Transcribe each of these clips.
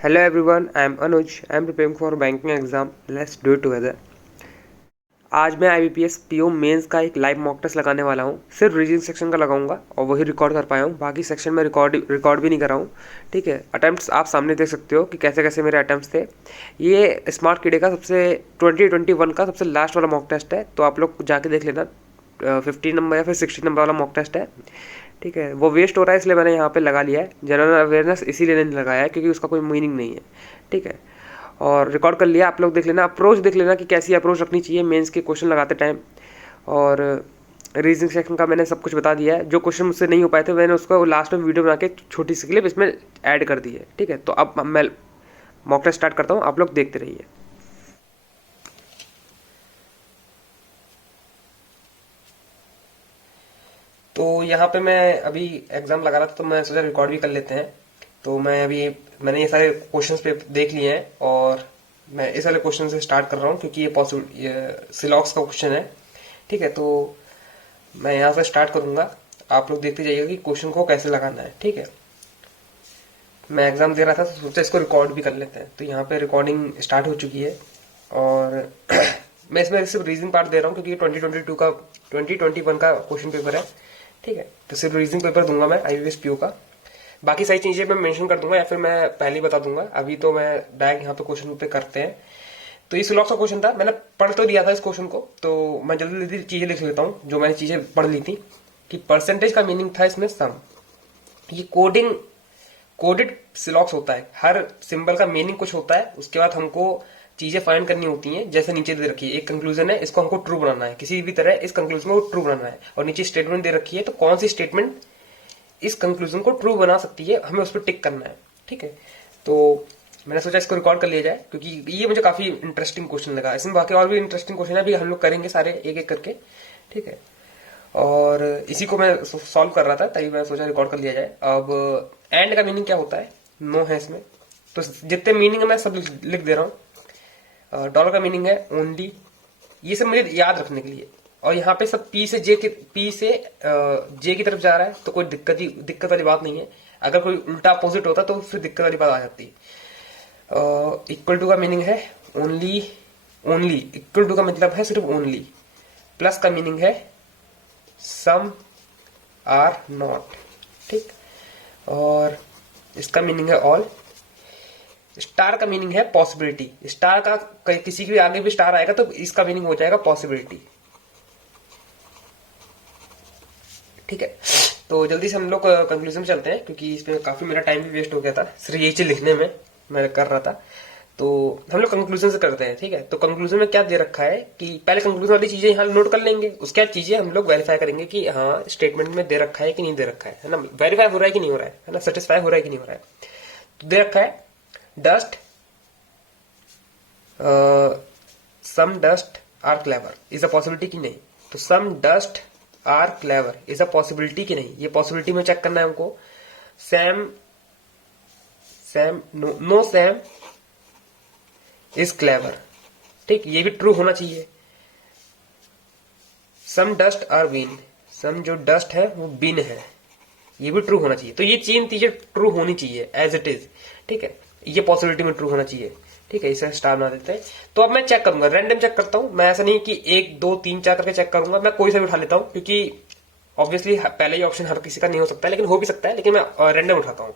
Hello everyone, I am Anuj. I am preparing for banking exam. Let's do it together. आज मैं IBPS PO mains का एक live mock test लगाने वाला हूँ। सिर्फ रीजनिंग सेक्शन का लगाऊंगा और वही रिकॉर्ड कर पाया हूँ। बाकी सेक्शन में रिकॉर्ड भी नहीं कर रहा हूँ। ठीक है, अटेम्प्ट्स आप सामने देख सकते हो कि कैसे कैसे मेरे अटेम्प्ट्स थे। ये स्मार्ट किडे का सबसे 2021 का सबसे लास्ट वाला मॉक टेस्ट है, तो आप लोग जाके देख लेना। 15 नंबर या फिर 16 नंबर वाला मॉक टेस्ट है। ठीक है, वो वेस्ट हो रहा है इसलिए मैंने यहाँ पे लगा लिया है। जनरल अवेयरनेस इसीलिए नहीं लगाया है क्योंकि उसका कोई मीनिंग नहीं है। ठीक है, और रिकॉर्ड कर लिया। आप लोग देख लेना, अप्रोच देख लेना कि कैसी अप्रोच रखनी चाहिए मेंस के क्वेश्चन लगाते टाइम। और रीजनिंग सेक्शन का मैंने सब कुछ बता दिया है। जो क्वेश्चन मुझसे नहीं हो पाए थे मैंने उसको लास्ट में वीडियो बना के छोटी सी क्लिप इसमें ऐड कर दी है। ठीक है, तो अब मैं मॉक टेस्ट स्टार्ट करता हूँ, आप लोग देखते रहिए। तो यहाँ पे मैं अभी एग्जाम लगा रहा था तो मैं सोचा रिकॉर्ड भी कर लेते हैं। तो मैंने ये सारे क्वेश्चंस पे देख लिए हैं और मैं इस वाले क्वेश्चन से स्टार्ट कर रहा हूँ क्योंकि ये सिलॉक्स का क्वेश्चन है। ठीक है, तो मैं यहाँ से स्टार्ट करूंगा, आप लोग देखते जाइएगा कि क्वेश्चन को कैसे लगाना है। ठीक है, मैं एग्जाम दे रहा था तो सोचा इसको रिकॉर्ड भी कर लेते हैं। तो यहाँ पे रिकॉर्डिंग स्टार्ट हो चुकी है और मैं इसमें सिर्फ रीजनिंग पार्ट दे रहा हूँ क्योंकि 2021 का क्वेश्चन पेपर है। ठीक है, तो सिर्फ रीजनिंग पेपर दूंगा मैं IBPS PO का। बाकी सारी चीजें मैं मेंशन कर दूंगा या फिर मैं पहले ही बता दूंगा। अभी तो मैं डायरेक्ट यहाँ पे क्वेश्चन पे करते हैं। तो ये सिलॉक्स का क्वेश्चन था, मैंने पढ़ तो दिया था इस क्वेश्चन को, तो मैं जल्दी जल्दी चीजें लिख लेता हूँ जो मैंने चीजें पढ़ ली थी। कि परसेंटेज का मीनिंग था इसमें सम। ये कोडेड सिलॉक्स होता है, हर सिंबल का मीनिंग कुछ होता है। उसके बाद हमको चीजें फाइंड करनी होती हैं। जैसे नीचे दे रखी है एक कंक्लूजन है, इसको हमको ट्रू बनाना है, किसी भी तरह इस कंक्लूजन को ट्रू बनाना है। और नीचे स्टेटमेंट दे रखी है, तो कौन सी स्टेटमेंट इस कंक्लूजन को ट्रू बना सकती है, हमें उस पर टिक करना है। ठीक है, तो मैंने सोचा इसको रिकॉर्ड कर लिया जाए क्योंकि ये मुझे काफी इंटरेस्टिंग क्वेश्चन लगा। इसमें बाकी और भी इंटरेस्टिंग क्वेश्चन है, अभी हम लोग करेंगे सारे एक एक करके। ठीक है, और इसी को मैं सॉल्व कर रहा था तभी मैं सोचा रिकॉर्ड कर लिया जाए। अब एंड का मीनिंग क्या होता है, नो है इसमें, तो जितने मीनिंग है मैं सब लिख दे रहा हूँ। डॉलर का मीनिंग है ओनली, ये सब मुझे याद रखने के लिए। और यहाँ पे सब पी से जे की तरफ जा रहा है तो कोई दिक्कत वाली बात नहीं है। अगर कोई उल्टा अपोजिट होता तो फिर दिक्कत वाली बात आ जाती है। इक्वल टू का मीनिंग है ओनली, ओनली इक्वल टू का मतलब है सिर्फ ओनली। प्लस का मीनिंग है सम आर नॉट। ठीक, और इसका मीनिंग है ऑल। स्टार का मीनिंग है पॉसिबिलिटी। स्टार का किसी के भी आगे भी स्टार आएगा तो इसका मीनिंग हो जाएगा पॉसिबिलिटी। ठीक है, तो जल्दी से हम लोग कंक्लूजन में चलते हैं क्योंकि इसमें काफी मेरा टाइम भी वेस्ट हो गया था सिर्फ ये चीज लिखने में, मैं कर रहा था। तो हम लोग कंक्लूजन से करते हैं। ठीक है, तो कंक्लूजन में क्या दे रखा है कि पहले कंक्लूजन वाली चीजें यहाँ नोट कर लेंगे, उसके बाद चीजें हम लोग वेरीफाई करेंगे कि हाँ स्टेटमेंट में दे रखा है कि नहीं दे रखा है ना, वेरीफाई हो रहा है कि नहीं हो रहा है ना, सेटिस्फाई हो रहा है कि नहीं हो रहा है। तो दे रखा है dust, some dust are clever is a possibility की नहीं। तो some dust are clever is a possibility की नहीं, ये पॉसिबिलिटी में चेक करना है हमको। Sam Sam no Sam is clever, ठीक, ये भी ट्रू होना चाहिए। Some dust are bean, some जो डस्ट है वो बीन है, ये भी ट्रू होना चाहिए। तो ये तीन चीजें ट्रू होनी चाहिए एज इट इज। ठीक है, ये पॉसिबिलिटी में ट्रू होना चाहिए। ठीक है, इसे स्टार बना देते हैं। तो अब मैं चेक करूंगा, रैंडम चेक करता हूं मैं, ऐसा नहीं कि 1 2 3 4 करके चेक करूंगा, मैं कोई सा भी उठा लेता हूं क्योंकि ऑब्वियसली पहले ही ऑप्शन हर किसी का नहीं हो सकता है, लेकिन हो भी सकता है, लेकिन मैं रैंडम उठाता हूं।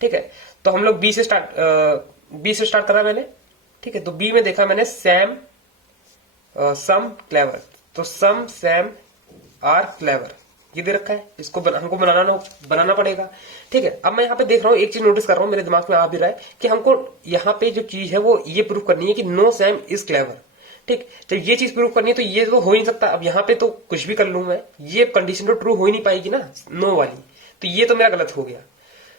ठीक है, तो हम लोग बी से स्टार्ट करा मैंने। ठीक है, तो बी में देखा मैंने सैम सम क्लेवर, तो सम सैम आर क्लेवर ये दे रखा है, इसको हमको बनाना पड़ेगा। ठीक है, अब मैं यहाँ पे देख रहा हूँ, एक चीज नोटिस कर रहा हूँ, मेरे दिमाग में आ भी रहा है कि हमको यहाँ पे जो चीज है वो ये प्रूव करनी है कि नो सैम इज क्लेवर। ठीक, जब ये चीज प्रूव करनी है तो ये तो हो ही नहीं सकता। अब यहाँ पे तो कुछ भी कर लूं मैं, ये कंडीशन तो ट्रू हो ही नहीं पाएगी ना नो वाली, तो ये तो मेरा गलत हो गया।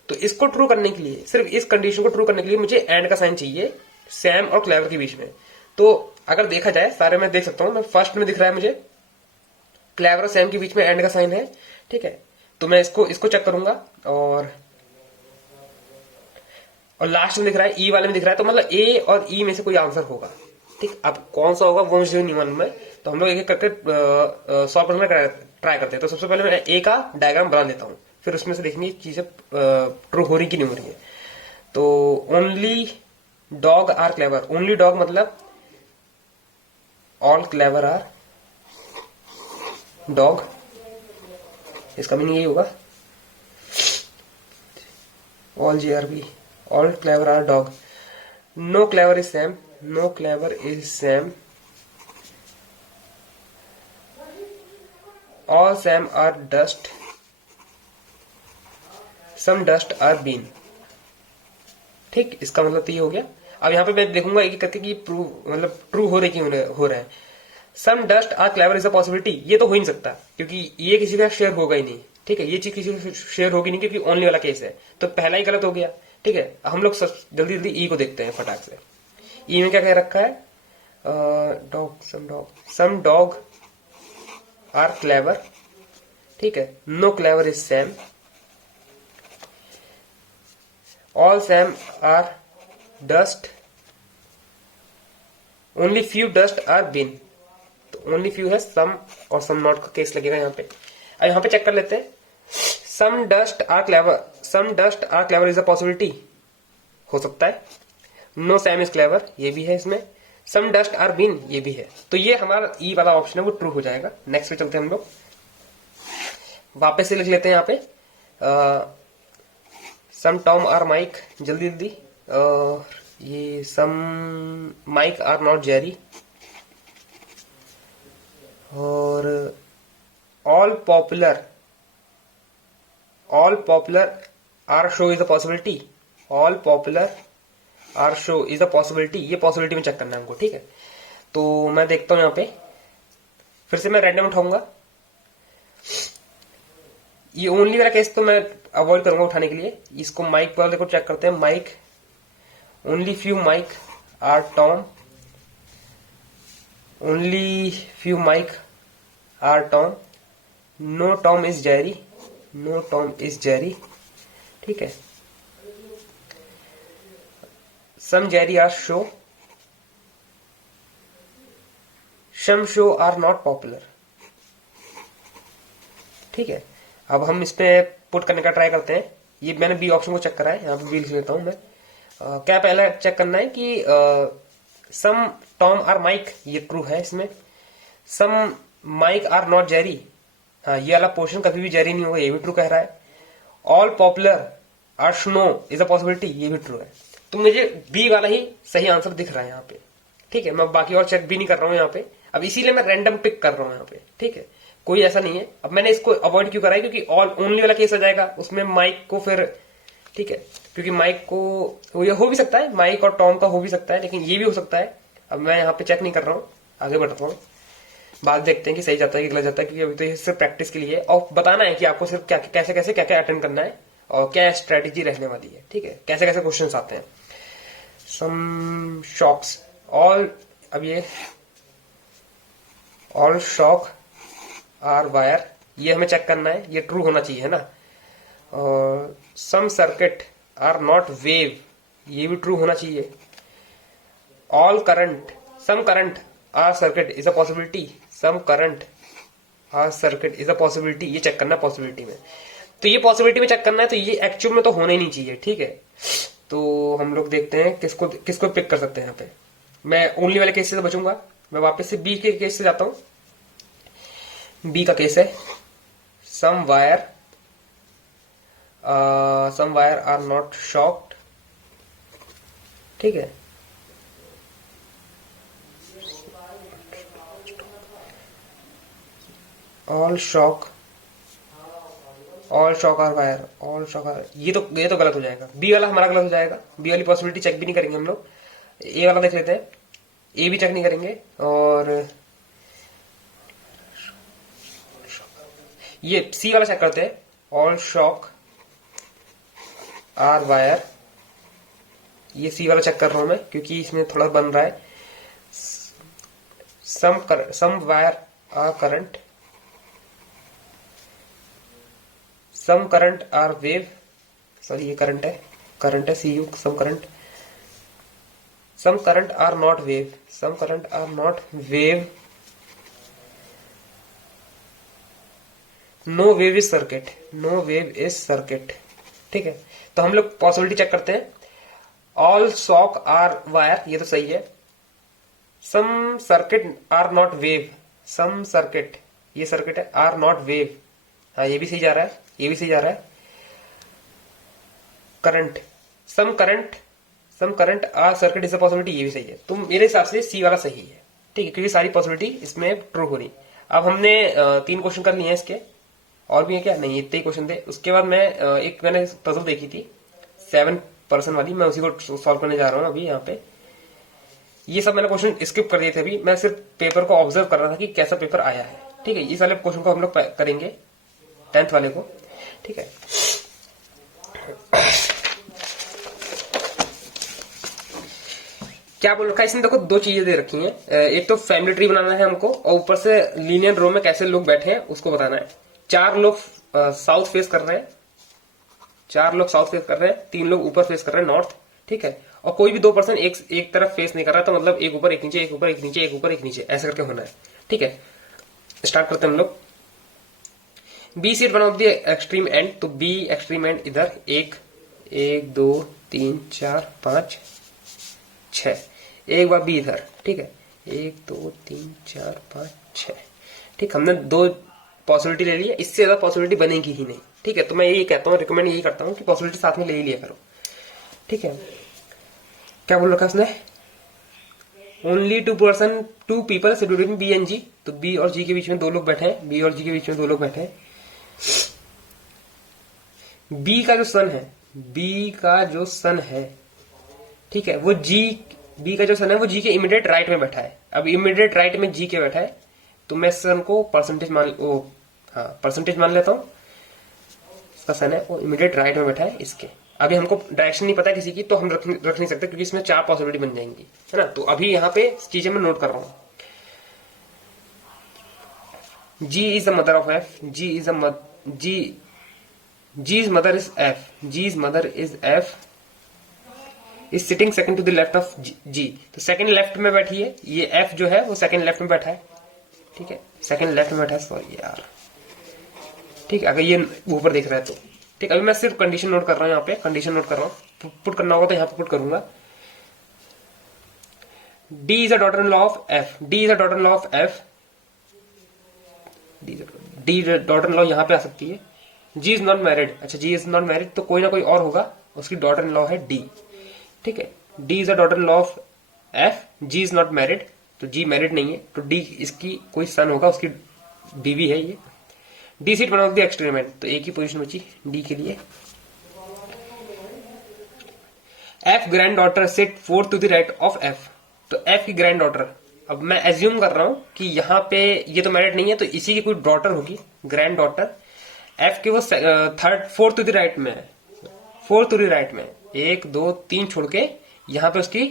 तो इसको ट्रू करने के लिए, सिर्फ इस कंडीशन को ट्रू करने के लिए मुझे एंड का साइन चाहिए सैम और क्लेवर के बीच में। तो अगर देखा जाए सारे मैं देख सकता हूं, मैं फर्स्ट में दिख रहा है मुझे क्लेवर और सैम के बीच में एंड का साइन है। ठीक है, तो मैं इसको चेक करूंगा और लास्ट में दिख रहा है ई वाले में दिख रहा है, तो मतलब ए और ई में से कोई आंसर होगा। ठीक, अब कौन सा होगा वो मुझे नहीं मालूम है, तो हम लोग एक एक करके सॉल्व करने का ट्राई करते हैं। तो सबसे पहले मैं ए का डायग्राम बना लेता हूं, फिर उसमें से देखनी चीजें ट्रू हो रही कि नहीं हो रही है। तो only dog are clever, only dog मतलब ऑल क्लेवर आर डॉग, इसका मीनिंग यही होगा। All GRB, all clever are dog. No clever is Sam, no clever is Sam. All Sam are dust, some dust are bean. ठीक, इसका मतलब तो ये हो गया। अब यहाँ पे मैं देखूंगा एक एक करके कि प्रूव मतलब ट्रू हो रहे कि हो रहे हैं। Some dust are clever is a possibility, ये तो हो ही नहीं सकता क्योंकि ये किसी का शेयर होगा ही नहीं। ठीक है, ये चीज किसी का शेयर होगी नहीं क्योंकि ओनली वाला केस है, तो पहला ही गलत हो गया। ठीक है, हम लोग जल्दी जल्दी ई को देखते हैं फटाक से। ई में क्या कह रखा है? Dog, some dog are clever. ठीक है, no clever is Sam. All Sam are dust, only few dust are bean. तो ओनली फ्यू है सम और सम नॉट का केस लगेगा यहाँ पे। अब यहाँ पे चेक कर लेते हैं। Some dust are clever, some dust are clever is a possibility, हो सकता है। नो सैम इज क्लेवर, ये भी है इसमें। सम डस्ट आर बिन, ये भी है। तो ये हमारा ई वाला ऑप्शन है वो ट्रू हो जाएगा। नेक्स्ट पे चलते हैं हम लोग, वापस से लिख लेते हैं यहाँ पे। सम टॉम आर माइक, जल्दी जल्दी। ये some Mike are not Jerry, और all popular are show is a possibility, all popular are show is a possibility. ये पॉसिबिलिटी में चेक करना है हमको। ठीक है, तो मैं देखता हूं यहाँ पे, फिर से मैं रैंडम उठाऊंगा। ये ओनली वाला केस तो मैं अवॉइड करूंगा उठाने के लिए। इसको माइक वाले को चेक करते हैं। Mike, only few Mike are Tom, only few Mike are Tom. No Tom is Jerry, no Tom is Jerry. ठीक है, some Jerry are show, some show are not popular. ठीक है, अब हम इस पे पुट करने का ट्राई करते हैं। ये मैंने बी ऑप्शन को चेक करा है, यहाँ पे बी लिख लेता हूं मैं। क्या पहला चेक करना है कि सम टॉम आर माइक, ये ट्रू है इसमें। सम माइक आर नॉट जेरी, हाँ ये वाला पोर्शन कभी भी जेरी नहीं होगा, ये भी ट्रू कह रहा है। All popular are snow is a possibility, ये भी ट्रू है। तो मुझे बी वाला ही सही आंसर दिख रहा है यहाँ पे। ठीक है, मैं बाकी और चेक भी नहीं कर रहा हूँ यहाँ पे। अब इसीलिए मैं रैंडम पिक कर रहा हूँ यहाँ पे। ठीक है, कोई ऐसा नहीं है। अब मैंने इसको अवॉइड क्यों करा है? क्योंकि ऑल ओनली वाला केस आ जाएगा उसमें माइक को फिर। ठीक है, क्योंकि माइक को ये हो भी सकता है, माइक और टॉम का हो भी सकता है, लेकिन ये भी हो सकता है। अब मैं यहाँ पे चेक नहीं कर रहा हूँ, आगे बढ़ता हूँ। बाद देखते हैं कि सही जाता है कि गलत जाता है, क्योंकि अभी तो ये सिर्फ प्रैक्टिस के लिए है और बताना है कि आपको सिर्फ क्या कैसे कैसे क्या क्या अटेंड करना है और क्या स्ट्रेटेजी रहने वाली है। ठीक है, कैसे कैसे क्वेश्चंस आते हैं। सम शॉक्स, ऑल, अब ये ऑल शॉक आर वायर, ये हमें चेक करना है, ये ट्रू होना चाहिए, है ना। और some circuit are not wave, ये भी ट्रू होना चाहिए। All current, some current are circuit is a possibility, some current are circuit is a possibility, ये चेक करना है पॉसिबिलिटी में। तो ये पॉसिबिलिटी में चेक करना है, तो ये एक्चुअल में तो होना ही नहीं चाहिए। ठीक है, तो हम लोग देखते हैं किसको किसको पिक कर सकते हैं। यहाँ पे मैं ओनली वाले केस से बचूंगा। मैं वापस से बी के केस से जाता हूं। बी का केस है some wire are not shocked. ठीक है, all shock are wire, all shock are, ये तो गलत हो जाएगा। बी वाला हमारा गलत हो जाएगा। बी वाली पॉसिबिलिटी चेक भी नहीं करेंगे हम लोग। ए वाला देख लेते हैं, ए भी चेक नहीं करेंगे। और ये सी वाला चेक करते हैं, ऑल शॉक आर वायर, ये सी वाला चेक कर रहा हूं मैं क्योंकि इसमें थोड़ा बन रहा है। Some wire are current, some current are wave, sorry ये करंट है see you, some current are not wave, some current are not wave. No wave is circuit, no wave is circuit. ठीक है, तो हम लोग पॉसिबिलिटी चेक करते हैं। All sock are wire, ये तो सही है। Some circuit are not wave, some circuit, ये सर्किट है, आर नॉट वेव, हाँ ये भी सही जा रहा है, ये भी सही जा रहा है। Current, some current are circuit is a possibility, ये भी सही है। तो मेरे हिसाब से सी वाला सही है, ठीक है, क्योंकि सारी पॉसिबिलिटी इसमें ट्रू हो रही। अब हमने 3 क्वेश्चन कर लिए हैं इसके, और भी है क्या, नहीं इतने ही क्वेश्चन थे। उसके बाद मैंने पजल देखी थी 7% वाली, मैं उसी को सॉल्व करने जा रहा हूँ अभी यहाँ पे। ये सब मैंने क्वेश्चन स्किप कर दिए थे, अभी मैं सिर्फ पेपर को ऑब्जर्व कर रहा था कि कैसा पेपर आया है, ठीक है। इस वाले क्वेश्चन को हम लोग करेंगे 10th वाले को, ठीक है। क्या बोल रखा है इसमें, देखो 2 चीजें दे रखी हैं। एक तो फैमिली ट्री बनाना है हमको, और ऊपर से लीनियर रो में कैसे लोग बैठे हैं उसको बताना है। 4 लोग साउथ फेस कर रहे हैं, 4 लोग साउथ फेस कर रहे हैं, 3 लोग ऊपर फेस कर रहे हैं नॉर्थ, ठीक है। और कोई भी 2 पर्सन एक तरफ फेस नहीं कर रहा, तो मतलब एक ऊपर एक नीचे, एक ऊपर एक नीचे, एक ऊपर एक नीचे, ऐसा करके होना है, ठीक है। स्टार्ट करते हैं हम लोग। B sit one of the extreme end, तो बी एक्सट्रीम एंड इधर 1 2 3 4 5 6, एक बार बी इधर, ठीक है, 1 2 3 4 5 6, ठीक। हमने 2 पॉसिबिलिटी ले ली है, इससे ज्यादा पॉसिबिलिटी बनेगी ही नहीं, ठीक है। तो मैं यही कहता हूँ, रिकमेंड यही करता हूँ कि पॉसिबिलिटी साथ में ले ही लिया करो, ठीक है। क्या बोल रखा है उसने, only 2 people situated in B and G, तो बी और जी के बीच में 2 लोग बैठे हैं, बी और जी के बीच में 2 लोग बैठे हैं। बी का जो सन है, बी का जो सन है, ठीक है, वो जी, बी का जो सन है वो जी के इमीडिएट राइट में बैठा है। अब इमीडिएट राइट में जी के बैठा है, तो मैं सन को परसेंटेज मान लेता हूं। इसका सन है वो इमीडिएट राइट में बैठा है इसके। अभी हमको डायरेक्शन नहीं पता किसी की, तो हम रख नहीं सकते, क्योंकि इसमें 4 पॉसिबिलिटी बन जाएंगी, है ना। तो अभी यहाँ पे चीजें मैं नोट कर रहा हूं। G is the mother of F, G's mother is F, G's mother is F is sitting second to the left of G, तो सेकंड लेफ्ट में बैठी है, ये एफ जो है वो सेकंड लेफ्ट में बैठा है, ठीक है, सेकंड लेफ्ट में बैठा है, सॉरी यार, ठीक है। अगर ये ऊपर देख रहा है तो ठीक। अभी मैं सिर्फ कंडीशन नोट कर रहा हूं, यहाँ पे कंडीशन नोट कर रहा हूं, पुट करना होगा तो यहाँ पे पुट करूंगा। D is a daughter in law of F, D is a daughter in law of F, D daughter in law यहाँ पे आ सकती है। जी इज नॉट मैरिड, अच्छा जी इज नॉट मैरिड, तो कोई ना कोई और होगा, उसकी डॉटर इन लॉ है डी, ठीक है। D is a daughter in law of F, G is not married, तो जी मैरिड नहीं है, तो डी इसकी कोई सन होगा, उसकी बीवी है ये। D sit one of the experiment, तो एक ही पोजीशन बची डी के लिए। F grand daughter sit 4 to the right of F, तो एफ की ग्रैंड डॉटर, अब मैं एज्यूम कर रहा हूं कि यहाँ पे ये तो मैरिड नहीं है, तो इसी की कोई डॉटर होगी, ग्रैंड डॉटर। एफ की वो 4 टू द राइट में है, 4 टू द राइट में 1 2 3 छोड़ के यहाँ पे उसकी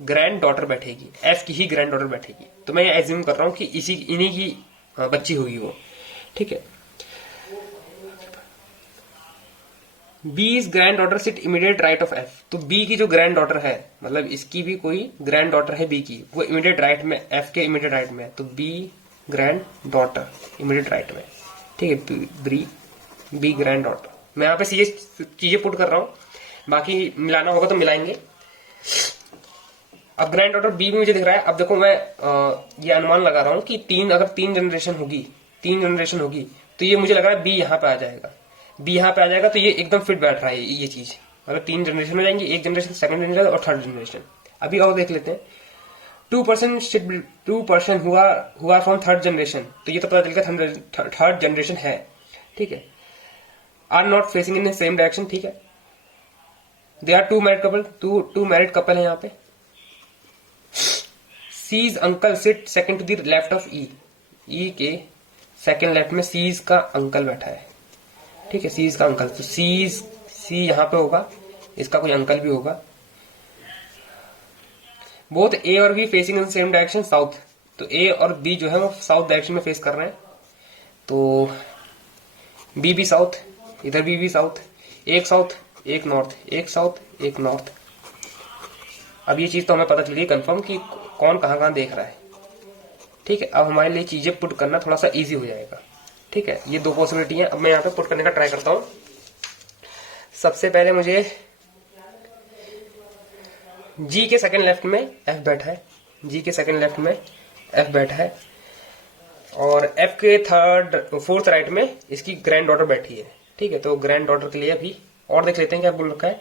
ग्रैंड डॉटर बैठेगी, एफ की ही ग्रैंड डॉटर बैठेगी। तो मैं ये एज्यूम कर रहा हूं कि इन्हीं की बच्ची होगी वो, ठीक है। B is grand daughter sit immediate right of F, तो बी की जो ग्रैंड डॉटर है, मतलब इसकी भी कोई ग्रैंड डॉटर है बी की, वो इमीडिएट राइट में, एफ के इमीडिएट राइट में, तो B grand daughter immediate right में, ठीक है, बी ग्रैंड डॉटर। मैं यहाँ पे चीजें पुट कर रहा हूं, बाकी मिलाना होगा तो मिलाएंगे। अब ग्रैंड डॉटर बी में मुझे दिख रहा है। अब देखो मैं ये अनुमान लगा रहा हूं कि अगर 3 जनरेशन होगी, तो ये मुझे लग रहा है बी यहाँ पे आ जाएगा, बी यहाँ पे आ जाएगा, तो ये एकदम फिट बैठ रहा है ये चीज। मतलब 3 जनरेशन हो जाएंगी, 1 जनरेशन, सेकंड जनरेशन और थर्ड जनरेशन। अभी और देख लेते हैं। 2% हुआ फ्रॉम थर्ड जनरेशन, तो ये तो पता चल गया थर्ड जनरेशन है, ठीक है। Are not facing in the same direction, ठीक है। दे आर 2 मैरिड कपल है यहाँ पे। C's uncle sit second to the left of E, E के सेकंड लेफ्ट में सीज का अंकल बैठा है, ठीक है, सीज का अंकल, तो सी यहां पे होगा, इसका कोई अंकल भी होगा। बोथ ए और be facing in same direction south, तो ए और बी जो है वो साउथ डायरेक्शन में फेस कर रहे हैं, तो बी भी साउथ, इधर बी भी साउथ, एक साउथ एक नॉर्थ, एक साउथ एक नॉर्थ। अब ये चीज तो हमें पता चली कंफर्म कि कौन कहां देख रहा है, ठीक है। अब हमारे लिए चीजें पुट करना थोड़ा सा इजी हो जाएगा, ठीक है। ये 2 पॉसिबिलिटी है। अब मैं यहाँ पे पुट करने का ट्राई करता हूं। सबसे पहले मुझे जी के सेकंड लेफ्ट में एफ बैठा है, जी के सेकंड लेफ्ट में एफ बैठा है, और एफ के फोर्थ राइट में इसकी ग्रैंड डॉटर बैठी है। ठीक है, तो ग्रैंड डॉटर के लिए अभी और देख लेते हैं क्या बोल रखा है।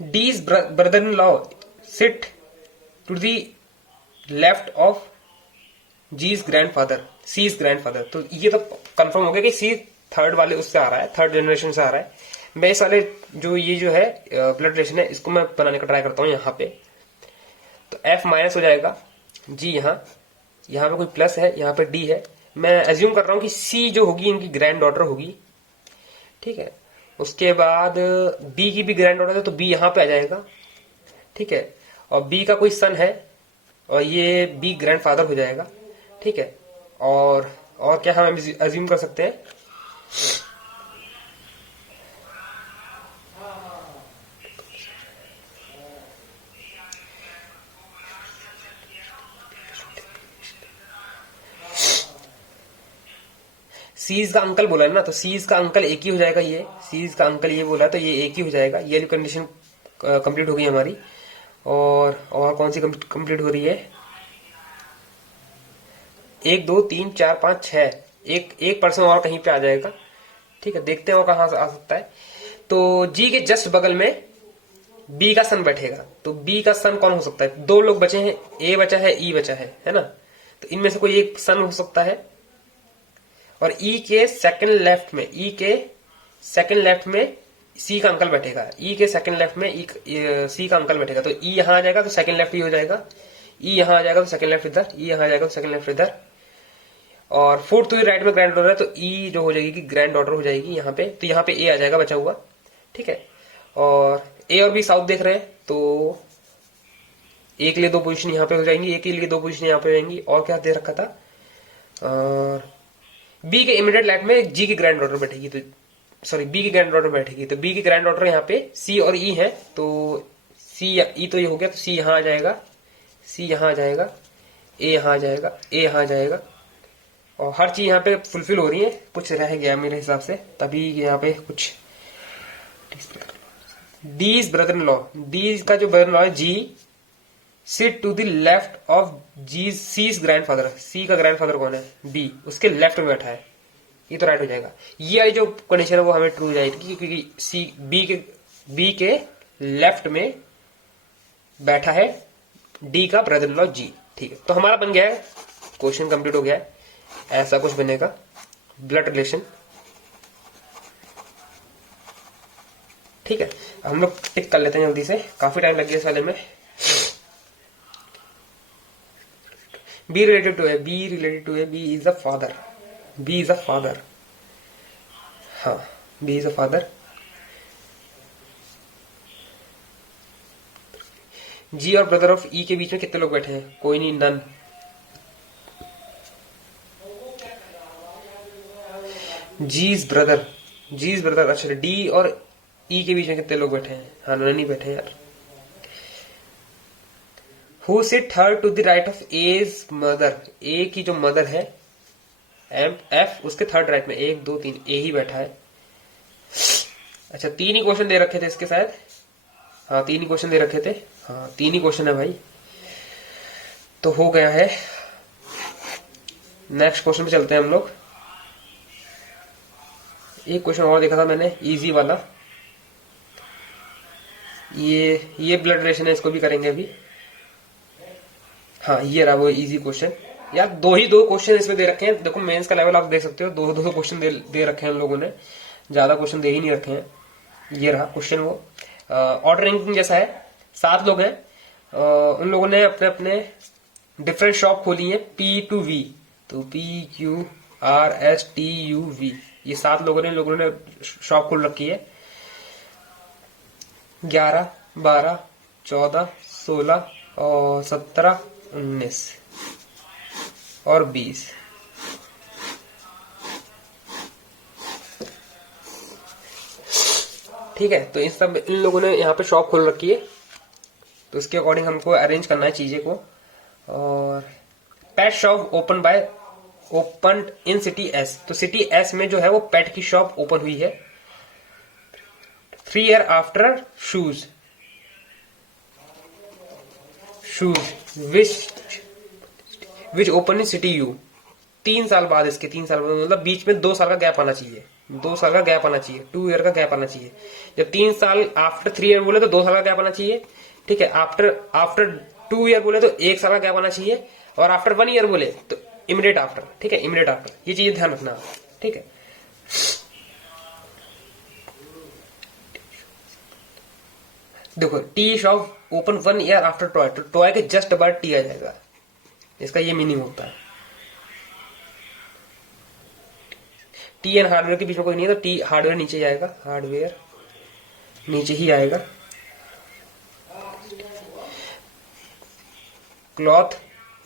D's brother in law sit to the left of G's grandfather, C's grandfather. तो ये तो कंफर्म हो गया कि सी थर्ड वाले उससे आ रहा है, थर्ड जनरेशन से आ रहा है। मैं इस वाले जो ये जो है ब्लड रिलेशन है इसको मैं बनाने का ट्राई करता हूं यहाँ पे। तो एफ माइनस हो जाएगा, जी यहाँ पे कोई प्लस है, यहाँ पे डी है। मैं एज्यूम कर रहा हूं कि सी जो होगी इनकी ग्रैंड डॉटर होगी। ठीक है, उसके बाद बी की भी ग्रैंड डॉटर है तो बी यहाँ पे आ जाएगा। ठीक है, और बी का कोई सन है और ये बी ग्रैंडफादर हो जाएगा। ठीक है, और क्या हम अज्यूम कर सकते हैं, सीज का अंकल बोला है ना, तो सीज का अंकल एक ही हो जाएगा। ये सीज का अंकल ये बोला है तो ये एक ही हो जाएगा। ये कंडीशन कंप्लीट हो गई हमारी। और कौन सी कंप्लीट हो रही है, 1 2 3 4 5 6, एक पर्सन और कहीं पे आ जाएगा। ठीक है, देखते हैं वो कहां से आ सकता है। तो जी के जस्ट बगल में बी का सन बैठेगा। तो बी का सन कौन हो सकता है, दो लोग बचे हैं, ए बचा है, ई बचा है ना। तो इनमें से कोई एक सन हो सकता है। और ई के सेकंड लेफ्ट में, ई के सेकंड लेफ्ट में सी का अंकल बैठेगा। ई के सेकंड लेफ्ट में सी का अंकल बैठेगा। तो ई यहां आ जाएगा तो सेकंड लेफ्ट ही हो जाएगा, ई यहां आ जाएगा तो सेकंड लेफ्ट इधर, ई यहां आ जाएगा तो सेकंड लेफ्ट इधर। और फोर्थ हुई राइट में ग्रैंड डॉटर है तो ई जो हो जाएगी ग्रैंड डॉटर हो जाएगी यहाँ पे। तो यहाँ पे ए आ जाएगा बचा हुआ। ठीक है, और ए और बी साउथ देख रहे हैं तो ए के लिए 2 पोजीशन यहाँ पे हो जाएंगी, ए के लिए 2 पोजीशन यहाँ पे हो जाएंगी। और क्या दे रखा था, और बी के इमीडिएट लेफ्ट में जी की ग्रैंड डॉटर बैठेगी। तो सॉरी बी की ग्रैंड डॉटर बैठेगी। तो बी की ग्रैंड डॉटर यहाँ पे सी और ई है। तो सी ई तो ये हो गया, तो सी यहाँ आ जाएगा, सी यहाँ आ जाएगा, ए यहाँ आ जाएगा, ए यहाँ आ जाएगा। और हर चीज यहाँ पे फुलफिल हो रही है। कुछ रह गया मेरे हिसाब से, तभी यहाँ पे कुछ D's brother in law, D का जो ब्रदर इन लॉ है G sit to the left of G C's grandfather. C का ग्रैंडफादर कौन है, बी, उसके लेफ्ट में बैठा है। ये तो राइट हो जाएगा। ये वाली जो कंडीशन है वो हमें ट्रू हो जाएगी क्योंकि सी बी के लेफ्ट में बैठा है डी का ब्रदर इन लॉ जी। ठीक है, तो हमारा बन गया है, क्वेश्चन कंप्लीट हो गया है। ऐसा कुछ बनेगा ब्लड रिलेशन। ठीक है, हम लोग टिक कर लेते हैं जल्दी से, काफी टाइम लग गया इस वाले में। B related to A, B related to A, B is a father, B is a father. हाँ, B is a father. G और ब्रदर ऑफ ई के बीच में कितने लोग बैठे हैं, कोई नहीं, नन। जीज ब्रदर, अच्छा डी और ई के बीच में कितने लोग बैठे हैं, हाँ नन ही बैठे हैं यार। Who sit her to the right of A's mother, A की जो मदर है एफ, उसके थर्ड राइट में 1 2 3 ए ही बैठा है। अच्छा 3 ही क्वेश्चन दे रखे थे इसके शायद, हाँ 3 ही क्वेश्चन दे रखे थे, हाँ 3 ही क्वेश्चन है भाई। तो हो गया है, नेक्स्ट क्वेश्चन पे चलते हैं हम लोग। एक क्वेश्चन और देखा था मैंने इजी वाला, ये ब्लड रिलेशन है, इसको भी करेंगे अभी। हाँ ये रहा वो इजी क्वेश्चन यार, दो क्वेश्चन इसमें दे रखे हैं। देखो मेंस का लेवल आप देख सकते हो, दो क्वेश्चन दे रखे हैं उन लोगों ने, ज्यादा क्वेश्चन दे ही नहीं रखे हैं। ये रहा क्वेश्चन, वो ऑर्डर रैंकिंग जैसा है। 7 लोग हैं, उन लोगों ने अपने अपने डिफरेंट शॉप खोली है P to V, तो PQRSTUV, ये 7 लोगों ने शॉप खोल रखी है। 11 12 14 16 और 17 19 और 20। ठीक है, तो इन लोगों ने यहाँ पे शॉप खोल रखी है, तो इसके अकॉर्डिंग हमको अरेंज करना है चीजें को। और pet shop open in city S, तो सिटी एस में जो है वो पेट की शॉप ओपन हुई है। 3 year after shoes, shoes which open in city you. 3 साल बाद, इसके 3 साल बाद मतलब बीच में 2 साल का गैप आना चाहिए, 2 साल का गैप आना चाहिए, 2 ईयर का गैप आना चाहिए। जब 3 साल आफ्टर 3 ईयर बोले तो 2 साल का गैप आना चाहिए, ठीक है। आफ्टर 2 ईयर बोले तो 1 साल का गैप आना चाहिए, और आफ्टर 1 ईयर बोले तो इमीडिएट आफ्टर, ठीक है, इमीडिएट आफ्टर। ये चीजें ध्यान रखना, ठीक है। देखो, tea shop open 1 year after toy, तो टॉय के जस्ट बाद टी आ जाएगा, इसका ये मीनिंग होता है। टी एंड हार्डवेयर के बीच में कोई नहीं है, तो टी हार्डवेयर नीचे ही आएगा, हार्डवेयर नीचे ही आएगा। क्लॉथ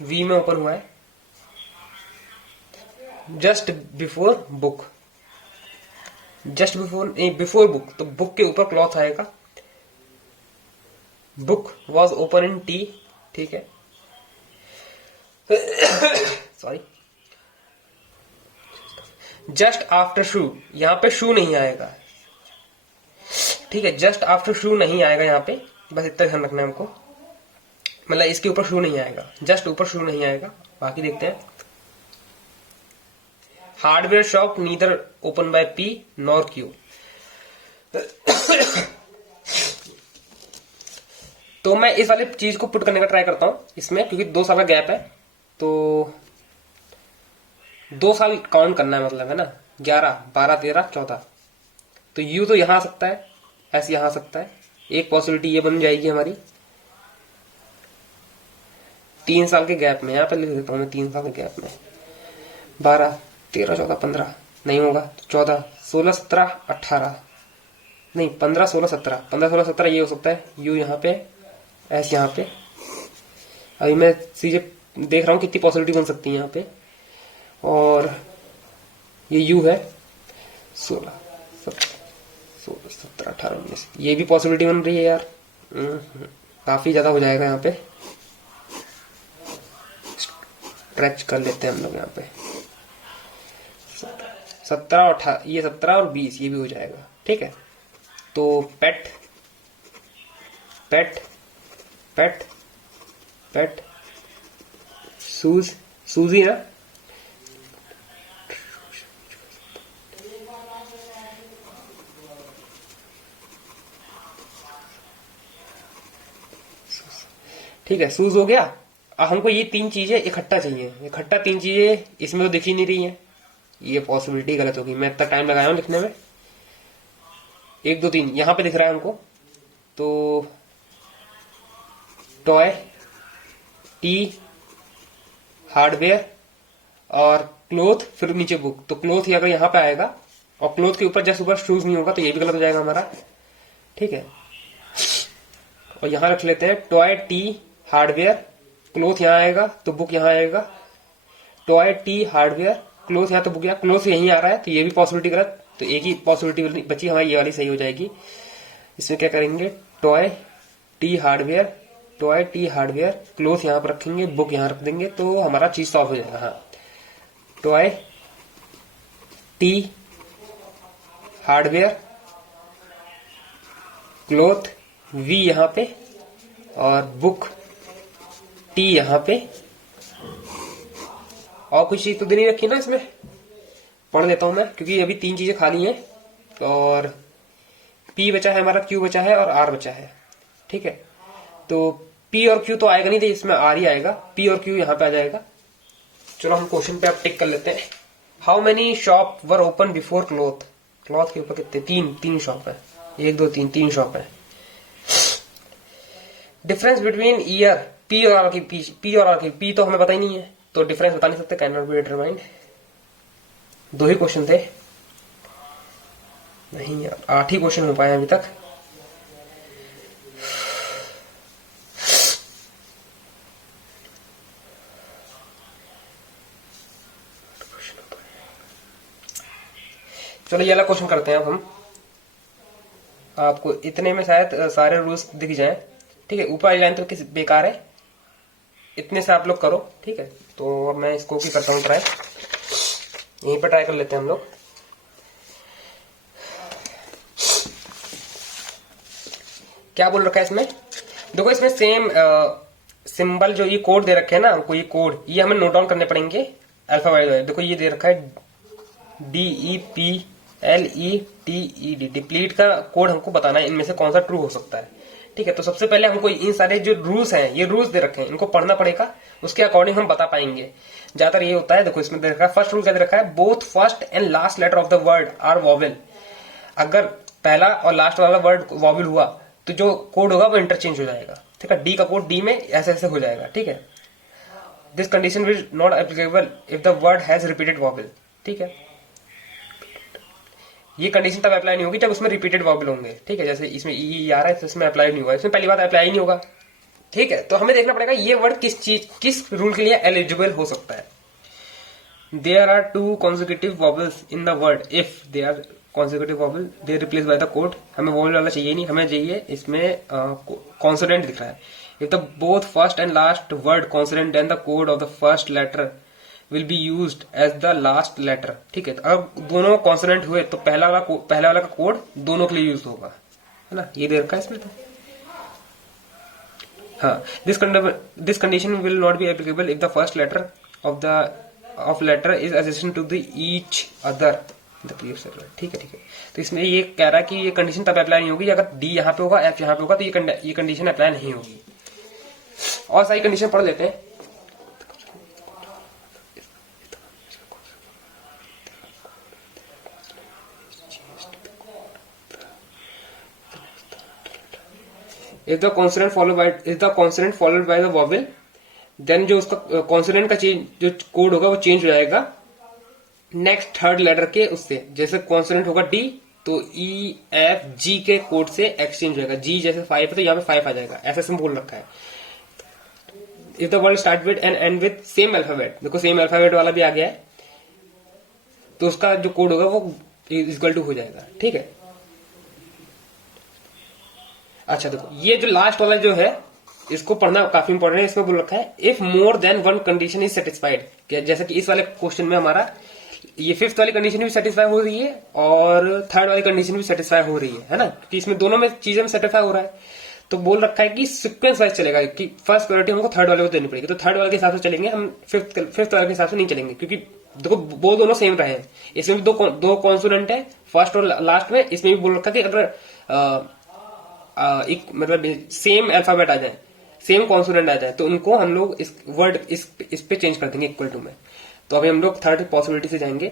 वी में ओपन हुआ है, just before book, just before before book, तो बुक के ऊपर क्लॉथ आएगा। Book was open in T, ठीक है। सॉरी, जस्ट आफ्टर शू, यहां पे शू नहीं आएगा, ठीक है। जस्ट आफ्टर शू नहीं आएगा यहां पे, बस इतना ध्यान रखना है हमको, मतलब इसके ऊपर शू नहीं आएगा, जस्ट ऊपर शू नहीं आएगा। बाकी देखते हैं। Hardware shop neither open by P nor Q. तो मैं इस वाली चीज को पुट करने का ट्राई करता हूं इसमें, क्योंकि 2 साल का गैप है, तो 2 साल काउंट करना है, मतलब है ना, 11, 12, 13, 14। तो यू तो यहां आ सकता है, ऐसे यहां आ सकता है। एक पॉसिबिलिटी ये बन जाएगी हमारी 3 साल के गैप में, यहां पर लिख देता हूं मैं 3 साल के गैप में। 12, 13, 14, 15 नहीं होगा, 14, 16, 17, 18 नहीं, 15, 16, 17, 15, 16, 17 ये हो सकता है। यू यहाँ पे, ऐसे यहाँ पे। अभी मैं सीधे देख रहा हूँ कितनी पॉसिबिलिटी बन सकती है यहाँ पे, और ये यू है 16, 17, 18, 19, ये भी पॉसिबिलिटी बन रही है यार। काफी ज्यादा हो जाएगा यहाँ पे, स्ट्रेच कर लेते हैं हम लोग यहाँ पे। 17, 18, ये 17 और 20 ये भी हो जाएगा, ठीक है। तो पेट पेट पेट पेट शूज, सूजी ना, ठीक है, शूज हो गया। अब हमको ये 3 चीजें इकट्ठा चाहिए, इकट्ठा 3 चीजें इसमें तो दिख ही नहीं रही हैं, ये पॉसिबिलिटी गलत होगी। मैं इतना टाइम लगाया हूं लिखने में, 1, 2, 3 यहां पे दिख रहा है हमको। तो टॉय, टी, हार्डवेयर और क्लोथ, फिर नीचे बुक। तो क्लोथ अगर यहां पे आएगा और क्लोथ के ऊपर जैसे ऊपर शूज नहीं होगा तो ये भी गलत हो जाएगा हमारा, ठीक है। और यहां रख लेते हैं टॉय, टी, हार्डवेयर, क्लोथ यहां आएगा तो बुक यहां आएगा। टॉय, टी, हार्डवेयर, क्लोथ यहां तो बुक यहां, क्लोथ यहीं आ रहा है, तो ये भी पॉसिबिलिटी गलत। तो एक ही पॉसिबिलिटी बची हमारी, ये वाली सही हो जाएगी। इसमें क्या करेंगे, toy, tea, hardware, toy, tea, hardware, cloth यहां पर रखेंगे, बुक यहां रख देंगे, तो हमारा चीज सॉल्व हो जाएगा। हाँ, toy, tea, hardware, cloth, V यहां पे, और बुक, टी यहां पे। और कुछ चीज तो नहीं रखी ना इसमें, पढ़ लेता हूं मैं, क्योंकि अभी 3 चीजें खाली हैं, और पी बचा है हमारा, क्यू बचा है और आर बचा है, ठीक है। तो पी और क्यू तो आएगा नहीं, तो इसमें आर ही आएगा, पी और क्यू यहां पे आ जाएगा। चलो हम क्वेश्चन पे अब टिक कर लेते हैं। How many shop were open before cloth. Cloth के ऊपर कितने, 3 शॉप है, 1, 2, 3 शॉप है। डिफरेंस बिटवीन ईयर, पी और आर की, पी और आर की, पी तो हमें पता ही नहीं है, तो डिफरेंस बता नहीं सकते, can not be determined. 2 he question थे, नहीं यार 8 ही क्वेश्चन हो पाए अभी तक। चलो ये वाला क्वेश्चन करते हैं अब हम। आपको इतने में शायद सारे रूल्स दिख जाएं, ठीक है। ऊपर वाली लाइन तो किस बेकार है, इतने से आप लोग करो, ठीक है। तो अब मैं इसको भी करता हूँ ट्राई, यहीं पर ट्राई कर लेते हैं हम लोग। क्या बोल रखा है इसमें, देखो इसमें सेम सिंबल जो ये कोड दे रखे हैं ना हमको, ये कोड ये हमें नोट डाउन करने पड़ेंगे अल्फाबेट। देखो ये दे रखा है DEPLETED, डिप्लीट का कोड हमको बताना है इनमें से कौन सा ट्रू हो सकता है। ठीक है, तो सबसे पहले हमको इन सारे जो रूल्स हैं, ये रूल्स दे रखे हैं, इनको पढ़ना पड़ेगा, उसके अकॉर्डिंग हम बता पाएंगे। ज्यादातर ये होता है, देखो इसमें दे रखा है फर्स्ट रूल क्या दे रखा है, both first and last letter of the word are vowel. अगर पहला और लास्ट वाला वर्ड वॉवेल हुआ तो जो कोड होगा वो इंटरचेंज हो जाएगा। ठीक है, डी का कोड डी में ऐसे ऐसे हो जाएगा। ठीक है, this condition will not applicable if the word has repeated vowel. ठीक है, ये कंडीशन तब अप्लाई नहीं होगी जब उसमें रिपीटेड वॉवेल होंगे। ठीक है, जैसे इसमें ई आ रहा है तो इसमें अप्लाई नहीं होगा, इसमें पहली बात अप्लाई नहीं होगा। ठीक है, तो हमें देखना पड़ेगा ये वर्ड किस रूल के लिए एलिजिबल हो सकता है। There are two consecutive vowels in the word, if they are consecutive vowel they replace by the code. हमें वॉवेल वाला चाहिए नहीं, हमें चाहिए इसमें कॉन्सोनेंट दिख रहा है। If the both first and last word consonant then the code of the first letter will be used as the last letter. ठीक है, तो अब दोनों कॉन्सोनेंट हुए तो पहला वाला का कोड दोनों के लिए यूज होगा, है ना, ये दे रखा है इसमें। तो हाँ, this condition will not be applicable if the first letter of letter is adjacent to the each other the previous letter. ठीक है, ठीक है, तो इसमें ये कह रहा है कि ये कंडीशन तब अप्लाई नहीं होगी अगर डी यहाँ पे होगा, एफ यहाँ पे होगा, तो ये कंडीशन अप्लाई नहीं होगी। और सारी कंडीशन पढ़ लेते हैं। If the consonant followed by the vowel, then जो उसका कॉन्सोनेंट का चेंज जो कोड होगा वो चेंज हो जाएगा नेक्स्ट थर्ड लेटर के उससे। जैसे कॉन्सोनेंट होगा डी तो ई एफ जी के कोड से एक्सचेंज हो जाएगा। जी जैसे 5 है तो यहाँ पे 5 आ जाएगा, ऐसा सिंबल बोल रखा है। If the word start with and and with same alphabet, देखो सेम अल्फाबेट वाला भी आ गया है, तो उसका जो कोड होगा वो इक्वल टू हो जाएगा। ठीक है, अच्छा देखो ये जो लास्ट वाला जो है इसको पढ़ना काफी इंपॉर्टेंट है। इसमें बोल रखा है if more than one condition is satisfied, जैसा कि इस वाले क्वेश्चन में हमारा ये फिफ्थ वाली कंडीशन भी सेटिस्फाई हो रही है और थर्ड वाली कंडीशन भी सेटिस्फाई हो रही है ना, क्योंकि इसमें दोनों में चीजें में सेटिस्फाई हो रहा है। तो बोल रखा है कि सीक्वेंस वाइज चलेगा कि फर्स्ट प्रायोरिटी हमको थर्ड वाले को देनी पड़ेगी, तो थर्ड वाले के हिसाब से चलेंगे हम, फिफ्थ वाले के हिसाब से नहीं चलेंगे, क्योंकि देखो वो दोनों सेम रहे हैं। इसमें भी दो कॉन्सोनेंट है फर्स्ट और लास्ट में, इसमें भी बोल रखा है कि अगर एक मतलब सेम अल्फाबेट आ जाए, सेम कॉन्सोनेंट आ जाए, तो उनको हम लोग इस वर्ड इस पे चेंज कर देंगे इक्वल टू में। तो अभी हम लोग थर्ड पॉसिबिलिटी से जाएंगे।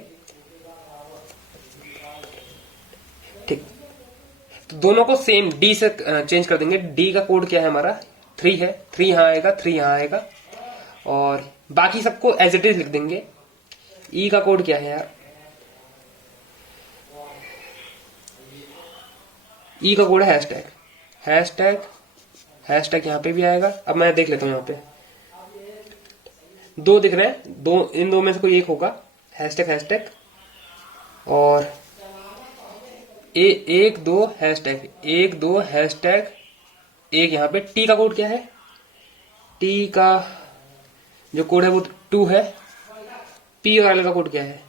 ठीक, तो दोनों को सेम डी से चेंज कर देंगे। डी का कोड क्या है हमारा 3 है, 3 यहां आएगा, 3 यहां आएगा, और बाकी सबको एज इट इज लिख देंगे। ई का कोड क्या है यार, ई का कोड है हैशटैग यहां पे भी आएगा। अब मैं देख लेता हूं, यहां पे दो दिख रहे हैं, दो इन दो में से कोई एक होगा हैशटैग और एक दो हैशटैग एक यहां पे। टी का कोड क्या है, टी का जो कोड है वो 2 है। पी वाले का कोड क्या है,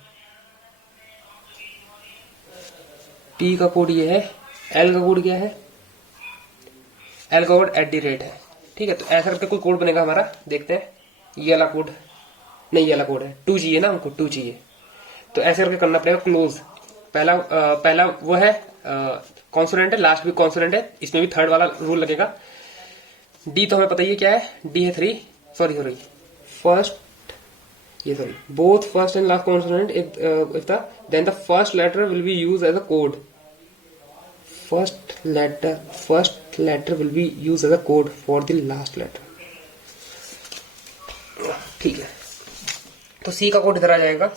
पी का कोड ये है। एल का कोड क्या है, एल का कोड @ है। ठीक है, तो ऐसा करके कोई कोड बनेगा हमारा, देखते हैं। ये वाला कोड नहीं, ये वाला कोड है 2 चाहिए ना हमको, 2 चाहिए, तो ऐसे करके करना पड़ेगा क्लोज। पहला वो है कॉन्सोनेंट है, लास्ट भी कॉन्सोनेंट है, इसमें भी थर्ड वाला रूल लगेगा। डी तो हमें पता ही क्या है, डी है 3, सॉरी फर्स्ट, ये sorry both first and last consonant if the then the first letter will be use as a code. First letter will be use as a code for the last letter. ठीक है, तो सी का code इधर आ जाएगा,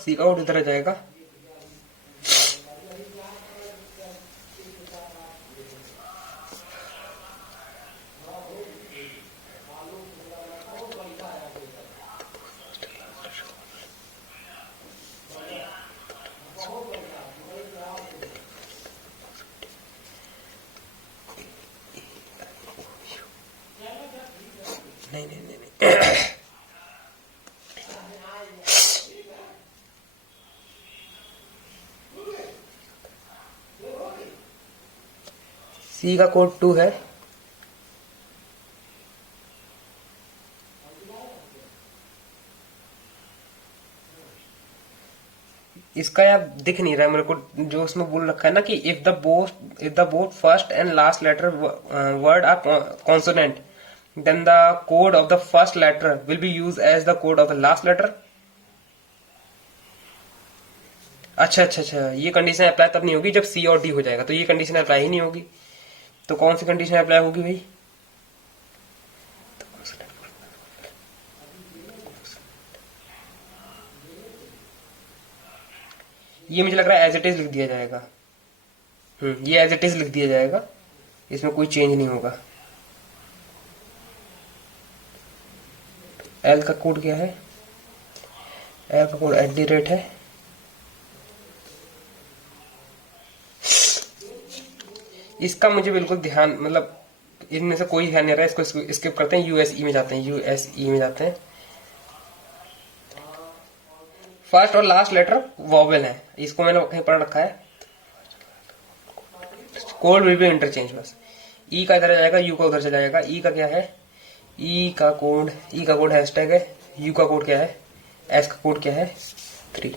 नहीं सी का code 2 है, इसका यार दिख नहीं रहा है मेरे को, जो उसमें बोल रखा है ना कि if the both first and last letter word are consonant then the code of the first letter will be use as the code of the last letter. अच्छा अच्छा अच्छा, ये कंडीशन अप्लाई तब नहीं होगी जब सी और डी हो जाएगा, तो ये कंडीशन अप्लाई ही नहीं होगी। तो कौन सी कंडीशन अप्लाई होगी भाई? ये मुझे लग रहा है एज इट इज लिख दिया जाएगा। ये एज इट इज लिख दिया जाएगा, इसमें कोई चेंज नहीं होगा। एल का कोड क्या है? एल का कोड @ है। इसका मुझे बिल्कुल ध्यान, मतलब इनमें से कोई ध्यान नहीं रहा है, इसको स्किप करते हैं। यूएसई में जाते हैं, यूएसई में जाते हैं। फर्स्ट और लास्ट लेटर वॉवेल है, इसको मैंने कहीं पढ़ रखा है। कोड विल बी इंटरचेंज, बस ई का इधर जाएगा, यू का उधर चला जाएगा। ई का क्या है? ई का कोड हैशटैग है। यू का कोड क्या है? एस का कोड क्या है? 3।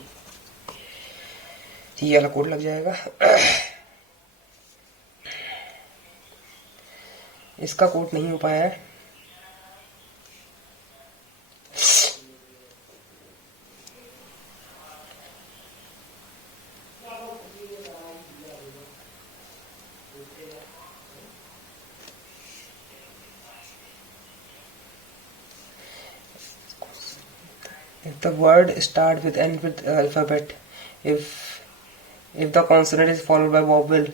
ये वाला कोड लग जाएगा। इसका कोड नहीं हो पाया है। If the word start with end with alphabet, if the consonant is followed by vowel,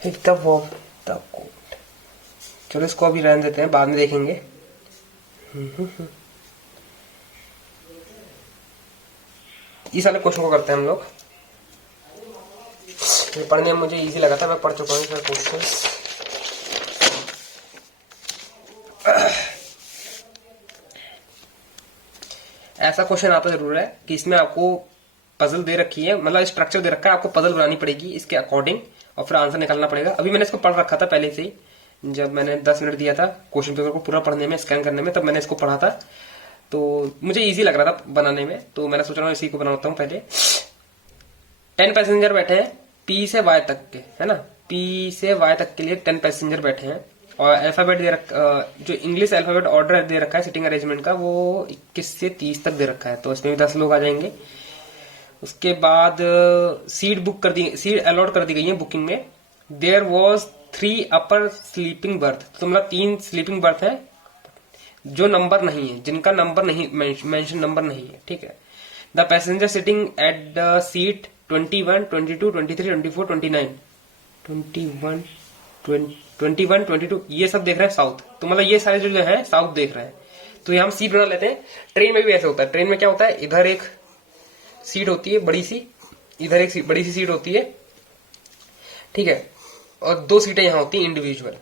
if the code, चलो इसको अभी रहने देते हैं, बाद में देखेंगे। इस वाले क्वेश्चन को करते हैं हम लोग। ये पढ़ने में मुझे इजी लगा था, मैं पढ़ चुका हूँ क्वेश्चन। ऐसा क्वेश्चन आता जरूर है कि इसमें आपको पजल दे रखी है, मतलब स्ट्रक्चर दे रखा है, आपको पजल बनानी पड़ेगी इसके अकॉर्डिंग और फिर आंसर निकालना पड़ेगा। अभी मैंने इसको पढ़ रखा था पहले से ही, जब मैंने 10 मिनट दिया था क्वेश्चन पेपर को पूरा पढ़ने में, स्कैन करने में, तब मैंने इसको पढ़ा था, तो मुझे इजी लग रहा था बनाने में, तो मैंने सोच रहा हूँ इसी को बनाता हूँ पहले। 10 पैसेंजर बैठे हैं पी से वाई तक के, है ना, पी से वाई तक के लिए 10 पैसेंजर बैठे हैं, और अल्फाबेट दे जो इंग्लिश अल्फाबेट ऑर्डर दे रखा है सिटिंग अरेंजमेंट का, वो 21 से 30 तक दे रखा है, तो इसमें भी 10 लोग आ जाएंगे। उसके बाद सीट अलॉट कर दी गई है बुकिंग में। There was 3 upper sleeping berth, तो मतलब 3 स्लीपिंग बर्थ है जो नंबर नहीं है, जिनका नंबर नहीं मेंशन नंबर नहीं है, ठीक है। The passenger sitting at the seat 21, 22, 23, 24, 29, 21, 22 ये सब देख रहे हैं साउथ, तो मतलब ये सारे जो है साउथ देख रहे हैं, तो ये हम सीट बना लेते हैं। ट्रेन में भी ऐसे होता है। ट्रेन में क्या होता है, इधर एक सीट होती है बड़ी सी, इधर एक बड़ी सी सीट होती है, ठीक है, और 2 सीटें यहाँ होती है इंडिविजुअल,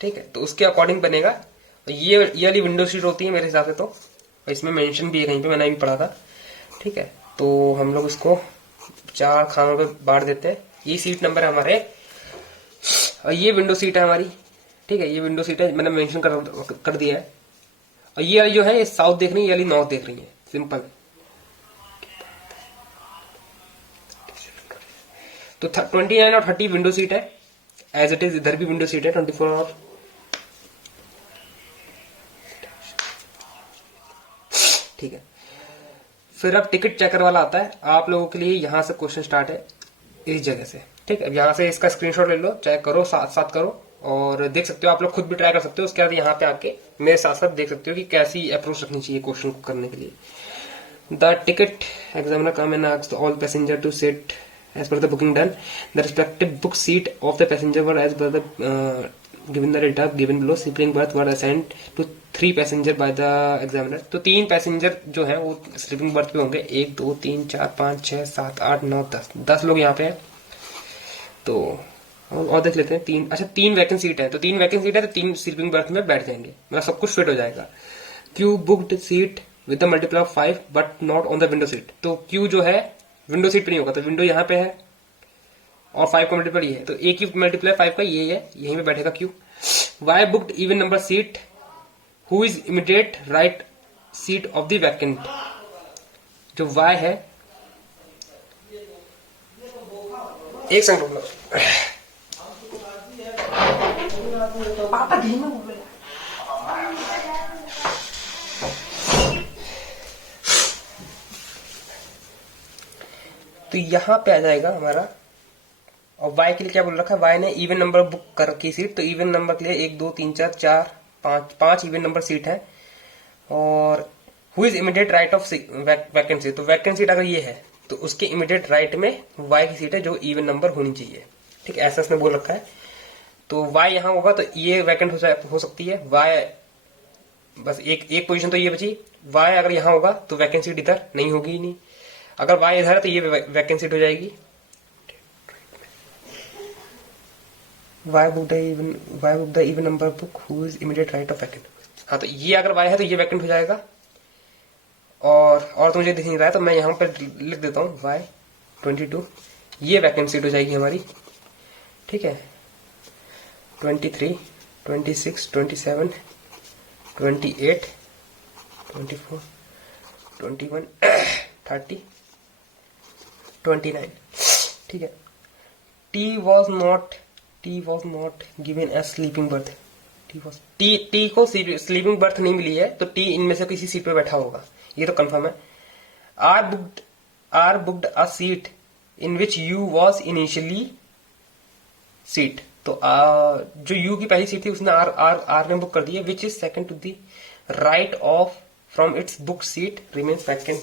ठीक है, तो उसके अकॉर्डिंग बनेगा। ये वाली विंडो सीट होती है मेरे हिसाब से, तो इसमें मेंशन भी है कहीं पे, मैंने भी पढ़ा था, ठीक है। तो हम लोग इसको 4 खानों पे बांट देते हैं। ये सीट नंबर है हमारे, और ये विंडो सीट है हमारी, ठीक है, ये विंडो सीट है, मैंने मेंशन कर दिया है। और ये वाली जो है ये साउथ देख रही है, ये वाली नॉर्थ देख रही है, सिंपल। तो 29 और 30 विंडो सीट है एज इट इज, इधर भी विंडो सीट है 24 और, ठीक है। फिर अब टिकट चेकर वाला आता है आप लोगों के लिए, यहां से क्वेश्चन स्टार्ट है इस जगह से, ठीक है। अब यहां से इसका स्क्रीनशॉट ले लो, चेक करो, साथ साथ करो, और देख सकते हो, आप लोग खुद भी ट्राई कर सकते हो। उसके बाद यहाँ पे आके मेरे साथ साथ देख सकते हो कि कैसी अप्रोच रखनी चाहिए क्वेश्चन को करने के लिए। The ticket examiner come and asks all passenger to sit as per the booking done. The respective book seat of the passenger were as per the given the data given below. Sleeping berth were assigned to 3 passenger by the examiner. तो 3 passenger जो है वो sleeping birth पे होंगे। 1 2 3 4 5 6 7 8 9 10 लोग यहाँ पे हैं। तो और देख लेते हैं 3, अच्छा 3 वैकेंट सीट है, तो 3 वैकेंट सीट है, तो 3 स्लीपिंग बर्थ में बैठ जाएंगे, मतलब सब कुछ फिट हो जाएगा। Q booked seat with the multiple of 5 but not on the window seat. तो क्यू जो है विंडो सीट पे नहीं होगा, तो विंडो यहाँ पे है और 5 का मल्टीपल ये है, तो ए की मल्टीप्लाई 5 का ये है, यहीं पे बैठेगा Q. Y booked even number seat who is immediate right seat of the vacant. जो वाई है, एक सेकंड रुक लो। पापा धीमे बोलो। तो यहां पे आ जाएगा हमारा, और y के लिए क्या बोल रखा है, y ने इवन नंबर बुक कर रखी सीट, तो इवन नंबर के लिए 1 2 3 4 4 5 इवन नंबर सीट है। और who is immediate right of vacancy, तो वैकेंट सीट अगर ये है तो उसके इमीडिएट राइट में y की सीट है जो इवन नंबर होनी चाहिए। ठीक है, ऐसा इसने बोल रखा है। तो y यहां होगा तो ये वैकेंट हो सकती है। y बस एक पोजीशन तो ये बची। y अगर यहां होगा तो वैकेंसी इधर नहीं होगी ही नहीं। अगर y इधर है तो ये वैकेंसी हो जाएगी। y book the even number book who is immediate right of vacant। हाँ, तो ये अगर y है तो ये वैकेंट हो जाएगा। और तो मुझे दिख नहीं रहा है तो मैं यहां पर लिख देता हूँ y 22, ये वैकेंट सीट हो जाएगी हमारी। ठीक है, 23 26 27 28 24 21 30 29। ठीक है, T was not given as sleeping berth। T को स्लीपिंग बर्थ नहीं मिली है, तो T इनमें से किसी सीट पे बैठा होगा, ये तो कंफर्म है। R booked a seat in which U was initially seat। तो जो U की पहली सीट थी उसने R ने बुक कर दी है। which is second to the right of from its book seat remains vacant।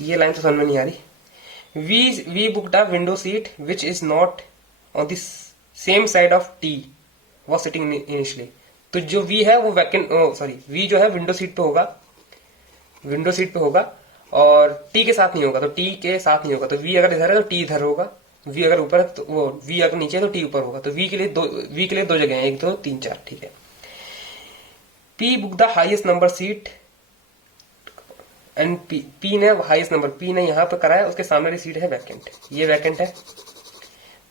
ये लाइन तो समझ में नहीं आ रही। We booked a window seat which is not on the same side of T was sitting initially। तो जो V है वो V जो है विंडो सीट पे होगा और T के साथ नहीं होगा, तो T के साथ नहीं होगा। तो V अगर इधर है तो T इधर होगा, V अगर ऊपर है तो वो V अगर नीचे है तो T ऊपर होगा। तो V के लिए दो जगह हैं, 1 2 3 4। ठीक है, P book the highest number seat and P ने हाईएस्ट नंबर P ने यहाँ पे कराया, उसके सामने की सीट है वैकेंट, ये वैकेंट है।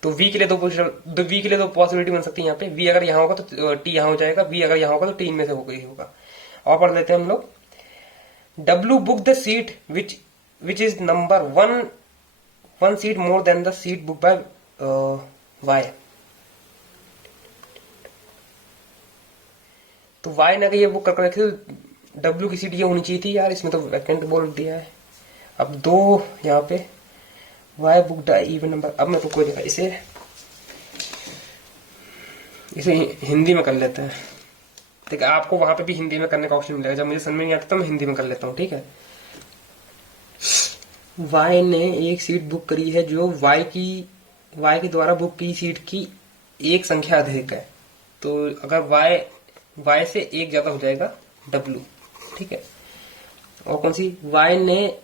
तो V के लिए दो पॉसिबिलिटी बन सकती है। यहाँ पे V अगर यहाँ होगा तो T यहाँ हो जाएगा, V अगर यहाँ होगा तो T इनमें से होगा। और पढ़ लेते हैं हम लोग। W book the seat which is number one seat more than the seat booked by Y। तो Y ने अगर ये बुक करके रखी तो W की सीट ये होनी चाहिए थी यार, इसमें तो वैकेंट बोल दिया है। अब दो यहाँ पे Y booked a even number। अब मैं रुको देखा, इसे हिंदी में कर लेते हैं। ठीक है, आपको वहां पे भी हिंदी में करने का ऑप्शन मिलेगा, जब मुझे समझ में नहीं आता तो मैं हिंदी में कर लेता हूँ। ठीक है, Y ने एक सीट बुक करी है जो Y के द्वारा बुक की सीट की एक संख्या अधिक है। तो अगर Y से एक ज्यादा हो जाएगा W। ठीक है, और कौन सी, Y ने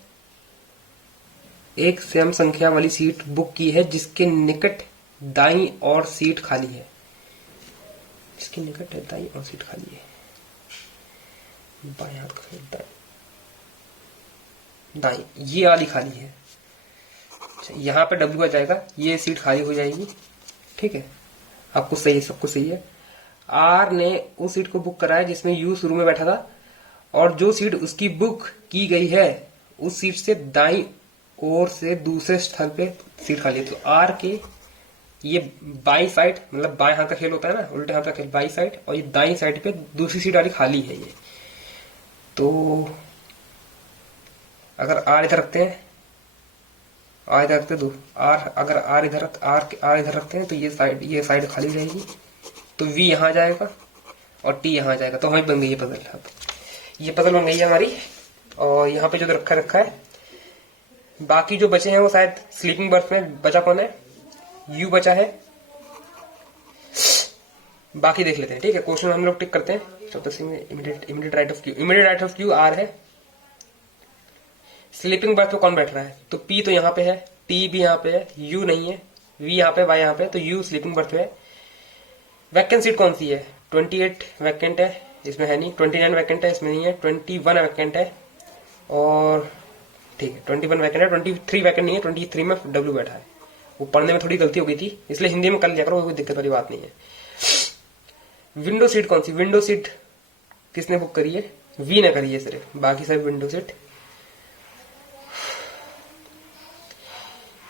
एक सम संख्या वाली सीट बुक की है जिसके निकट दाईं और सीट खाली है। जिसके निकट है दाईं और सीट खाली है, बाएं हाथ का दाईं, ये वाली खाली है। यहाँ पे W आ जाएगा, ये सीट खाली हो जाएगी। ठीक है, आपको सही है, सबको सही है। R ने उस सीट को बुक कराया जिसमें U शुरू में बैठा था, और जो सीट उसकी बुक की गई है उस सीट से दाईं ओर से दूसरे स्थल पे सीट खाली है। तो R के ये बाई साइड, मतलब बाएं हाथ का खेल होता है ना, उल्टे हाथ का खेल, बाई साइड, और ये दाईं साइड पे दूसरी सीट वाली खाली है ये। तो अगर R इधर रखते हैं, R इधर रखते दो, अगर R इधर रखते हैं तो ये साइड खाली रहेगी। तो V यहाँ जाएगा और T यहाँ जाएगा। तो हमारी बन गई ये पजल। अब ये पजल बन गई है हमारी, और यहाँ पे जो रखा है। बाकी जो बचे हैं वो शायद स्लीपिंग बर्थ में बचा कौन है, U बचा है। बाकी देख लेते हैं। ठीक है, क्वेश्चन हम लोग टिक करते हैं। Immediate right of Q R है। स्लीपिंग बर्थ पे कौन बैठ रहा है, तो P तो यहाँ पे है, T भी यहाँ पे है, U नहीं है, V यहाँ पे, Y यहाँ पे, तो U स्लीपिंग बर्थ में है। वैकेंट सीट कौन सी है, 28 वैकेंट है, इसमें है नहीं। 29 वैकेंट है, इसमें नहीं है। 21 वैकेंट है, और ठीक है 21 वैकेंट है। 23 वैकेंट नहीं है, 23 में W बैठा है। वो पढ़ने में थोड़ी गलती हो गई थी, इसलिए हिंदी में कर लिया करो, कोई दिक्कत वाली बात नहीं है। विंडो सीट कौन सी, विंडो सीट किसने बुक करी है, वी ने करी है सिर्फ, बाकी सब विंडो सीट।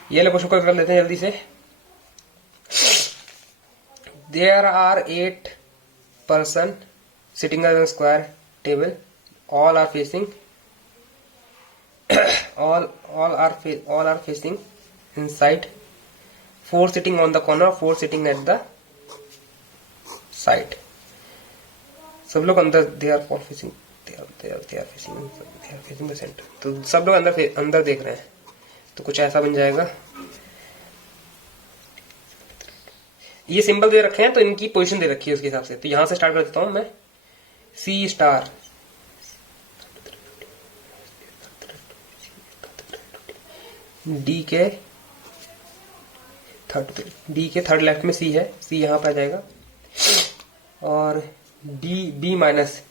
ये वाले क्वेश्चन को कर लेते हैं जल्दी से। There are 8 person sitting at a square table, all are facing all are facing inside, 4 sitting on the corner, 4 sitting at the side, सब लोग अंदर, they are all facing, they are facing the center, तो सब लोग अंदर देख रहे हैं, तो कुछ ऐसा बन जाएगा। ये सिंबल दे रखे हैं तो इनकी पोजीशन दे रखी है उसके हिसाब से, तो यहां से स्टार्ट कर देता हूं मैं। सी स्टार, डी के थर्ड लेफ्ट में सी है, सी यहां पे आ जाएगा, और बी माइनस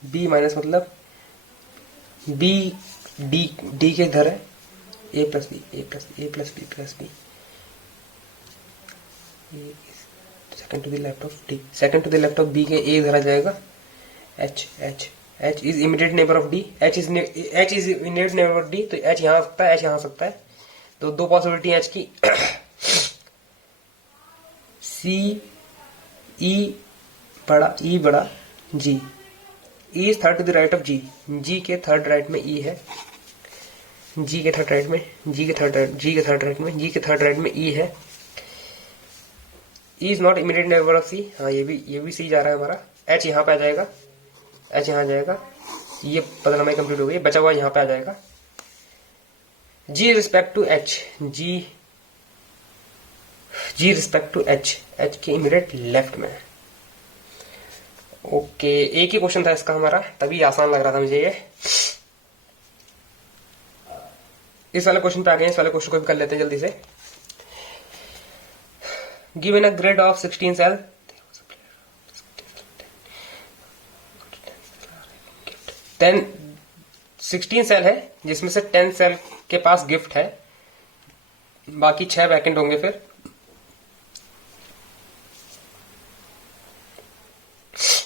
मतलब डी के इधर है, A plus B, second to the left of B के ए इधर आ जाएगा, H is immediate neighbour of D, H is immediate neighbour of D, तो एच यहां आ सकता है, एच यहां आ सकता है, तो दो पॉसिबिलिटी है एच की। सी ई बड़ा G, E is third to the right of G, G के थर्ड राइट में ई है, जी के थर्ड राइट में ई है, E is not immediate neighbor of C, हाँ ये भी C जा रहा है हमारा, H यहाँ पे आ जाएगा, H यहाँ आ जाएगा, ये पता हमारी कंप्लीट हो गई, बचा हुआ यहाँ पे आ जाएगा। G respect to H, G respect to H, H के इमीडिएट लेफ्ट में। ओके, एक ही क्वेश्चन था इसका हमारा, तभी आसान लग रहा था मुझे ये। इस वाले क्वेश्चन पे आ गए, इस वाले क्वेश्चन को भी कर लेते हैं जल्दी से। Given a grid of 16 cells, 16 cell है जिसमें से 10 सेल के पास गिफ्ट है, बाकी 6 वैकेंट होंगे। फिर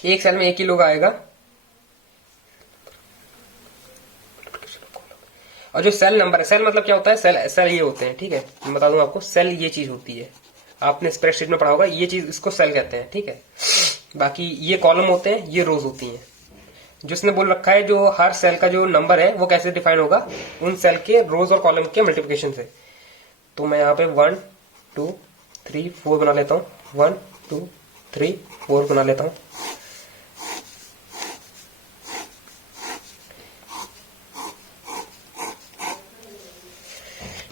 एक सेल में एक ही लोग आएगा, और जो सेल नंबर है, सेल मतलब क्या होता है, सेल ये होते हैं, ठीक है, मैं बता दूं आपको, सेल ये चीज होती है, आपने स्प्रेडशीट में पढ़ा होगा, ये चीज इसको सेल कहते हैं, ठीक है। बाकी ये कॉलम होते हैं, ये रोज होती हैं। जिसने बोल रखा है जो हर सेल का जो नंबर है वो कैसे डिफाइन होगा, उन सेल के रोज और कॉलम के मल्टीप्लिकेशन से। तो मैं यहाँ पे 1 2 3 4 बना लेता हूँ, 1 2 3 4 बना लेता हूँ।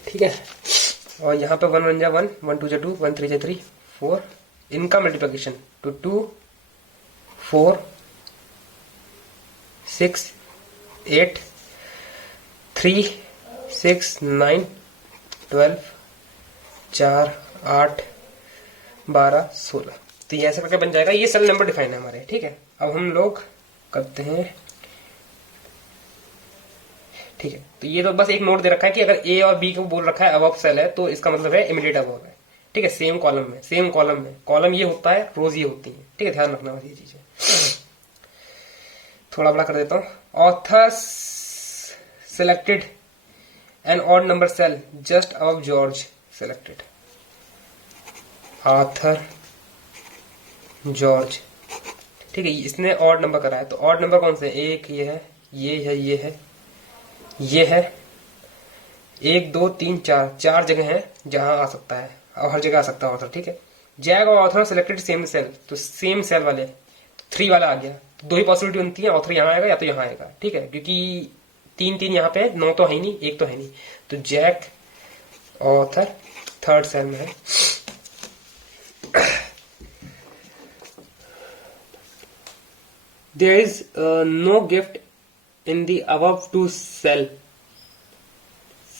ठीक है, और यहाँ पे 1 1 जा 1, 1 2 जा 2, 1 3 जा 3 4, इनका मल्टीप्लिकेशन तो 2 4 6 8 3 6 9 12 4 8 12 16, तो ये ऐसा करके बन जाएगा। ये सेल नंबर डिफाइन है हमारे, ठीक है। अब हम लोग करते हैं, ठीक है, तो ये तो बस एक नोट दे रखा है कि अगर ए और बी को बोल रखा है अबव सेल है, तो इसका मतलब है इमीडिएट अबव है, ठीक है। सेम कॉलम में कॉलम ये होता है, रोज ये होती है, ठीक है, ध्यान रखना बस ये चीजें। थोड़ा बड़ा कर देता हूं। Author selected an odd number cell just above George selected, Arthur George, ठीक है, इसने ऑड नंबर करा है, तो ऑड नंबर कौन से, एक ये है, ये है, ये है, ये है, 1 2 3 4, 4 जगह है जहां आ सकता है, और हर जगह आ सकता है ऑथर, ठीक है। जैक और ऑथर सेलेक्टेड सेम सेल, तो सेम सेल वाले 3 वाला आ गया, तो 2 ही पॉसिबिलिटी बनती है, ऑथर यहाँ आएगा या तो यहाँ आएगा, ठीक है, क्योंकि 3 3 यहाँ पे 9 तो है ही नहीं, 1 तो है नहीं, तो जैक ऑथर थर्ड सेल में है। There is no gift in the above two cell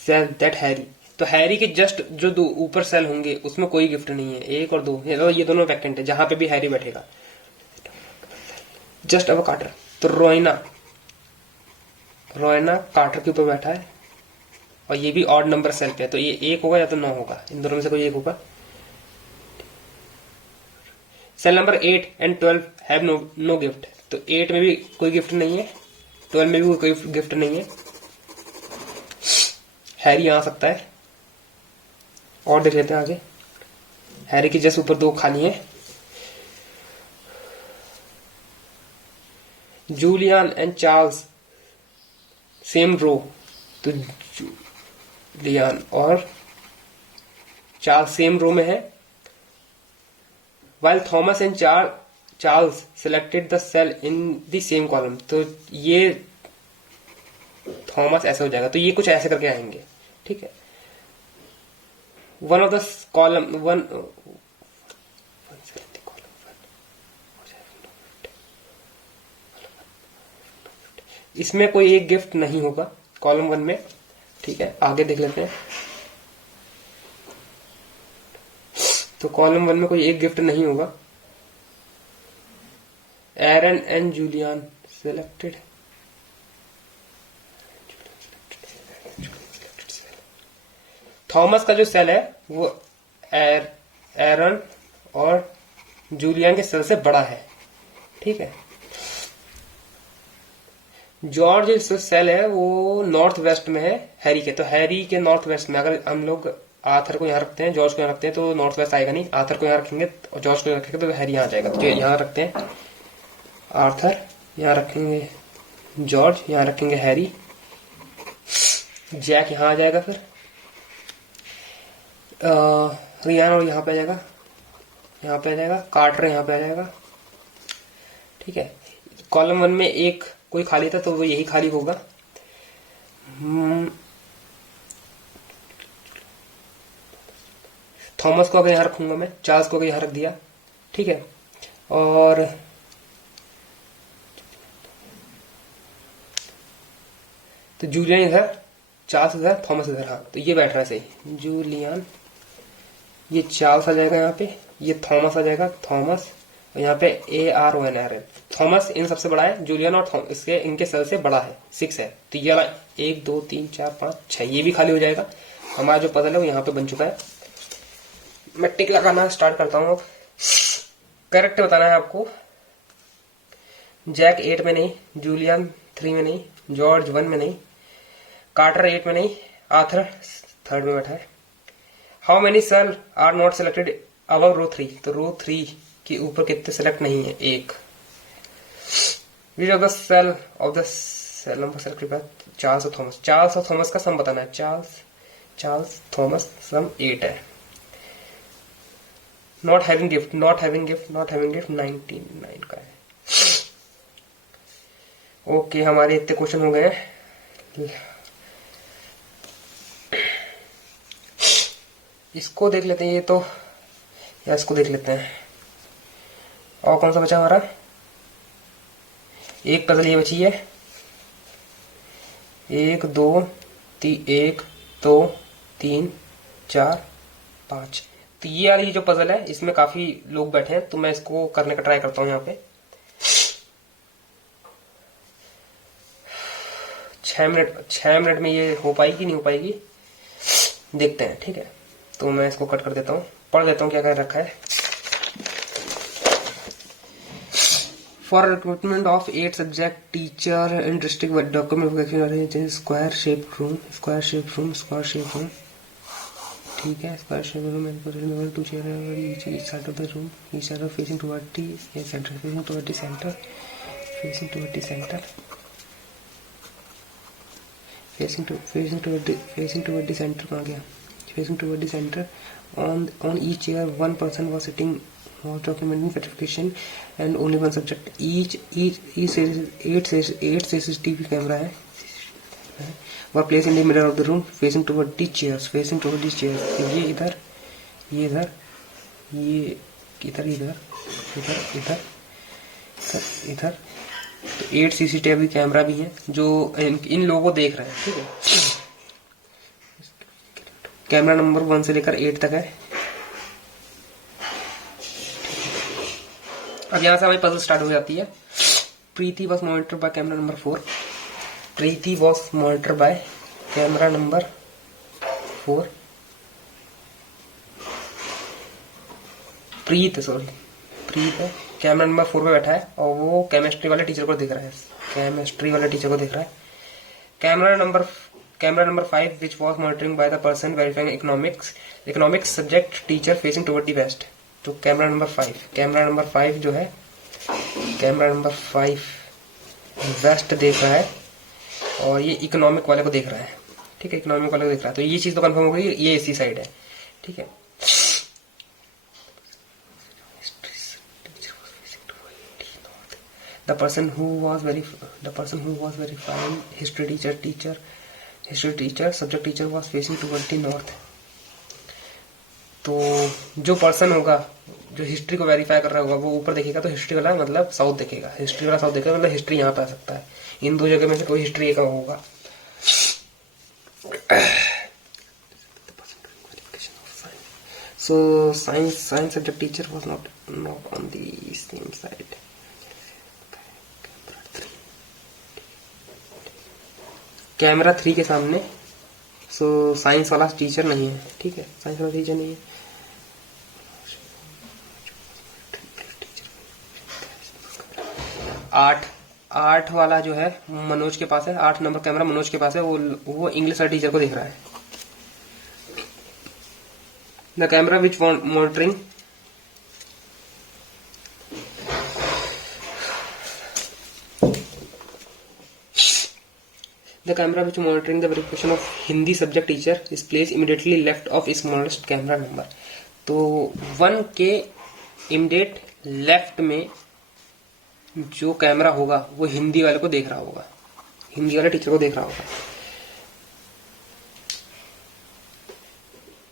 that Harry, तो हैरी के जस्ट जो 2 ऊपर सेल होंगे उसमें कोई गिफ्ट नहीं है, 1 और 2, ये दोनों वैकेंट है, जहां पे भी हैरी बैठेगा। जस्ट अब कार्टर, तो रोइना कार्टर के ऊपर बैठा है, और ये भी ऑड नंबर सेल पे है, तो ये 1 होगा या तो 9 होगा, इन दोनों में से कोई एक होगा। Cell number 8 and 12 have no gift. तो 8 में भी कोई गिफ्ट नहीं है, 12 में भी कोई गिफ्ट नहीं है। हैरी यहाँ आ सकता है। और देख लेते हैं आगे। हैरी के जस्ट ऊपर 2 खाली है। Julian and Charles same row. तो जूलियन और चार्ल्स सेम रो में है। While Thomas and Charles selected the cell in the same column. तो ये थॉमस ऐसे हो जाएगा, तो ये कुछ ऐसे करके आएंगे, ठीक है। One of the column one इसमें कोई एक गिफ्ट नहीं होगा कॉलम 1 में, ठीक है। आगे देख लेते हैं। तो कॉलम 1 में कोई एक गिफ्ट नहीं होगा। एरन एंड जूलियन सिलेक्टेड। थॉमस का जो सेल है वो एरन और जूलियन के सेल से बड़ा है, ठीक है। जॉर्ज जो सेल है वो नॉर्थ वेस्ट में है हैरी के। तो हैरी के नॉर्थ वेस्ट में अगर हम लोग आर्थर को यहाँ रखते हैं, जॉर्ज को यहाँ रखते हैं, तो नॉर्थ वेस्ट आएगा नहीं। आर्थर को यहाँ रखेंगे और जॉर्ज को यहाँ रखेंगे तो हैरी यहाँ आ जाएगा। तो यहाँ रखते हैं आर्थर, यहाँ रखेंगे जॉर्ज, यहाँ रखेंगे हैरी। जैक यहाँ आ जाएगा, फिर रियान और यहाँ पे आ जाएगा, यहाँ पे आ जाएगा। कार्टर यहाँ पे आ जाएगा, ठीक है। कॉलम 1 में एक कोई खाली था तो वो यही खाली होगा। थॉमस को अगर यहाँ रखूंगा मैं, चार्ल्स को अगर यहाँ रख दिया, ठीक है। और तो जूलियन इधर, चार्ल्स इधर, थॉमस इधर। हाँ, तो ये बैठ रहा है सही। जूलियन, ये चार्ल्स आ जाएगा यहाँ पे, ये थॉमस आ जाएगा, थॉमस, और यहाँ पे ARON है। थॉमस इन सबसे बड़ा है, जूलियन और इसके इनके सेल से बड़ा है, 6 है। तो ये 1 2 3 4 5 6 ये भी खाली हो जाएगा। हमारा जो पजल है वो यहाँ पे बन चुका है। मैं टिक लगाना स्टार्ट करता हूँ अब। करेक्ट बताना है आपको। जैक 8 में नहीं, जूलियन 3 में नहीं, जॉर्ज 1 में नहीं, कार्टर 8 में नहीं, आर्थर 3rd में बैठा है। How many cell are not selected above row 3। तो रो 3 के ऊपर कितने सेलेक्ट नहीं है? 1। Which of the cell of the cell number selected by Charles और थॉमस। चार्ल्स और थॉमस का सम बताना है। चार्ल्स थॉमस सम 8 है। नॉट हैविंग गिफ्ट 99 का है। ओके, हमारे इतने क्वेश्चन हो गए हैं। इसको देख लेते हैं, ये तो, या इसको देख लेते हैं। और कौन सा बचा हमारा? एक पजल ये बची है। 1 2 3 4 5। तो ये वाली जो पजल है इसमें काफी लोग बैठे हैं, तो मैं इसको करने का ट्राई करता हूं। यहाँ पे 6 मिनट में ये हो पाएगी नहीं हो पाएगी, देखते हैं, ठीक है। तो मैं इसको कट कर देता हूँ, पढ़ देता हूँ क्या कर रखा है। For recruitment of 8 subject teacher in district document square shape room, ठीक है। Square shape room 2 chair each side of the room, each side facing toward the centre, facing toward the centre, facing toward the centre, facing toward the center कहाँ गया? Facing toward the center. On each chair one person was sitting, was documenting certification and only one subject. Each 8 CCTV camera है, were placed in the middle of the room facing toward the chairs. ये इधर, ये इधर, ये इधर, इधर, इधर। तो 8 CCTV कैमरा भी है जो इन लोगों को देख रहे हैं, ठीक है। कैमरा नंबर 1 से लेकर 8 तक है। अब यहां से हमारी पजल स्टार्ट हो जाती है। Preeti was monitor by camera number 4। Preeti was monitor by camera number 4। ठीक है। कैमरा नंबर 4 पे बैठा है और वो केमिस्ट्री वाले टीचर को देख रहा है, केमिस्ट्री वाले टीचर को देख रहा है। Camera number 5 which was monitoring by the person verifying economics subject teacher facing toward the west. तो कैमरा नंबर 5 जो है, कैमरा नंबर 5 वेस्ट देख रहा है और ये इकोनॉमिक वाले को देख रहा है, ठीक है, इकोनॉमिक वाले को देख रहा है। तो ये चीज तो कंफर्म हो गई, ये इसी साइड है, ठीक है। The person who was verifying history teacher subject teacher was facing towards the north। तो जो पर्सन होगा जो हिस्ट्री को वेरीफाई कर रहा होगा वो ऊपर देखेगा, तो हिस्ट्री वाला मतलब साउथ देखेगा, हिस्ट्री वाला साउथ देखेगा, मतलब हिस्ट्री यहाँ पे आ सकता है। इन दो जगह में से कोई हिस्ट्री का होगा। So science subject teacher was not on the same side। Camera 3 के सामने साइंस वाला टीचर नहीं है, ठीक है, साइंस वाला टीचर नहीं है। आठ वाला जो है मनोज के पास है, 8 नंबर कैमरा मनोज के पास है, वो इंग्लिश वाले टीचर को देख रहा है। The camera which monitoring the verification of Hindi subject teacher is placed immediately left of smallest camera number। तो 1 के इमीडिएट लेफ्ट में जो कैमरा होगा वो हिंदी वाले को देख रहा होगा, हिंदी वाले टीचर को देख रहा होगा।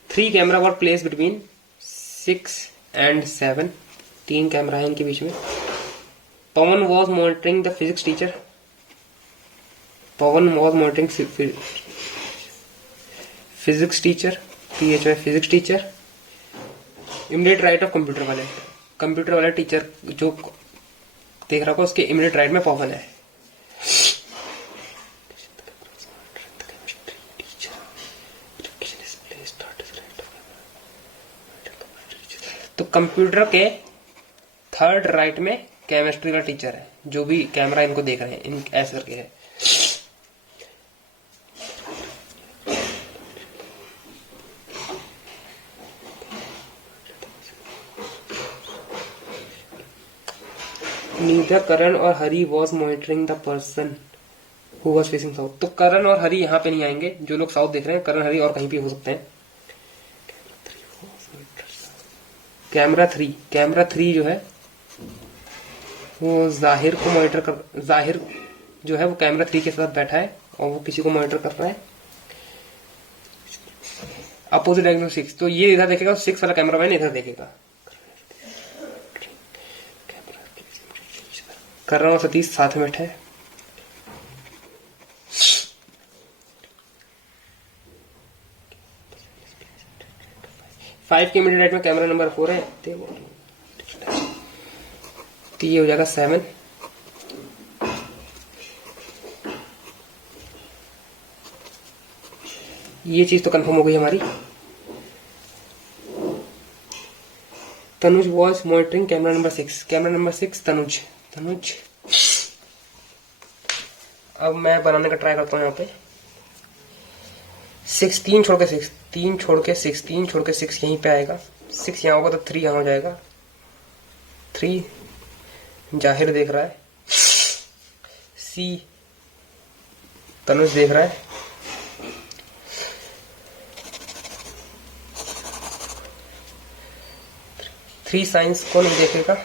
3 camera were placed between 6 and 7। 3 camera है इनके बीच में। Pawan was monitoring the physics teacher. Pawan was monitoring physics teacher, PH physics teacher. Immediate right of computer वाले टीचर जो देख रहा होगा उसके इमीडिएट राइट में पवन है। तो कंप्यूटर के थर्ड राइट में केमिस्ट्री का टीचर है, जो भी कैमरा इनको देख रहे हैं, इन ऐसे करके है। नीदर करण और Hari was monitoring the person who was facing south. तो करण और हरी यहाँ पे नहीं आएंगे, जो लोग साउथ देख रहे हैं, करण हरी और कहीं भी हो सकते हैं। कैमरा थ्री जो है वो जाहिर को मॉनिटर कर, जाहिर जो है वो कैमरा 3 के साथ बैठा है और वो किसी को मॉनिटर कर रहा है। अपोजिट एंगल 6, तो ये इधर देखेगा, 6 वाला कैमरा मैन इधर देखेगा। करण और सतीश साथ में बैठे हैं। फाइव के मिडिल राइट में कैमरा नंबर 4 है, तो ये हो जाएगा 7। ये चीज तो कंफर्म हो गई हमारी। Tanuj was monitoring camera number 6। Camera number 6 Tanuj. अब मैं बनाने का ट्राई करता हूँ यहाँ पे। 6 3 छोड़ के 6 3 छोड़ के 6 3 छोड़ के 6 यहीं पे आएगा। 6 यहाँ होगा तो 3 यहाँ हो जाएगा। 3 जाहिर देख रहा है। C तनुज देख रहा है। 3 साइंस को नहीं देखेगा।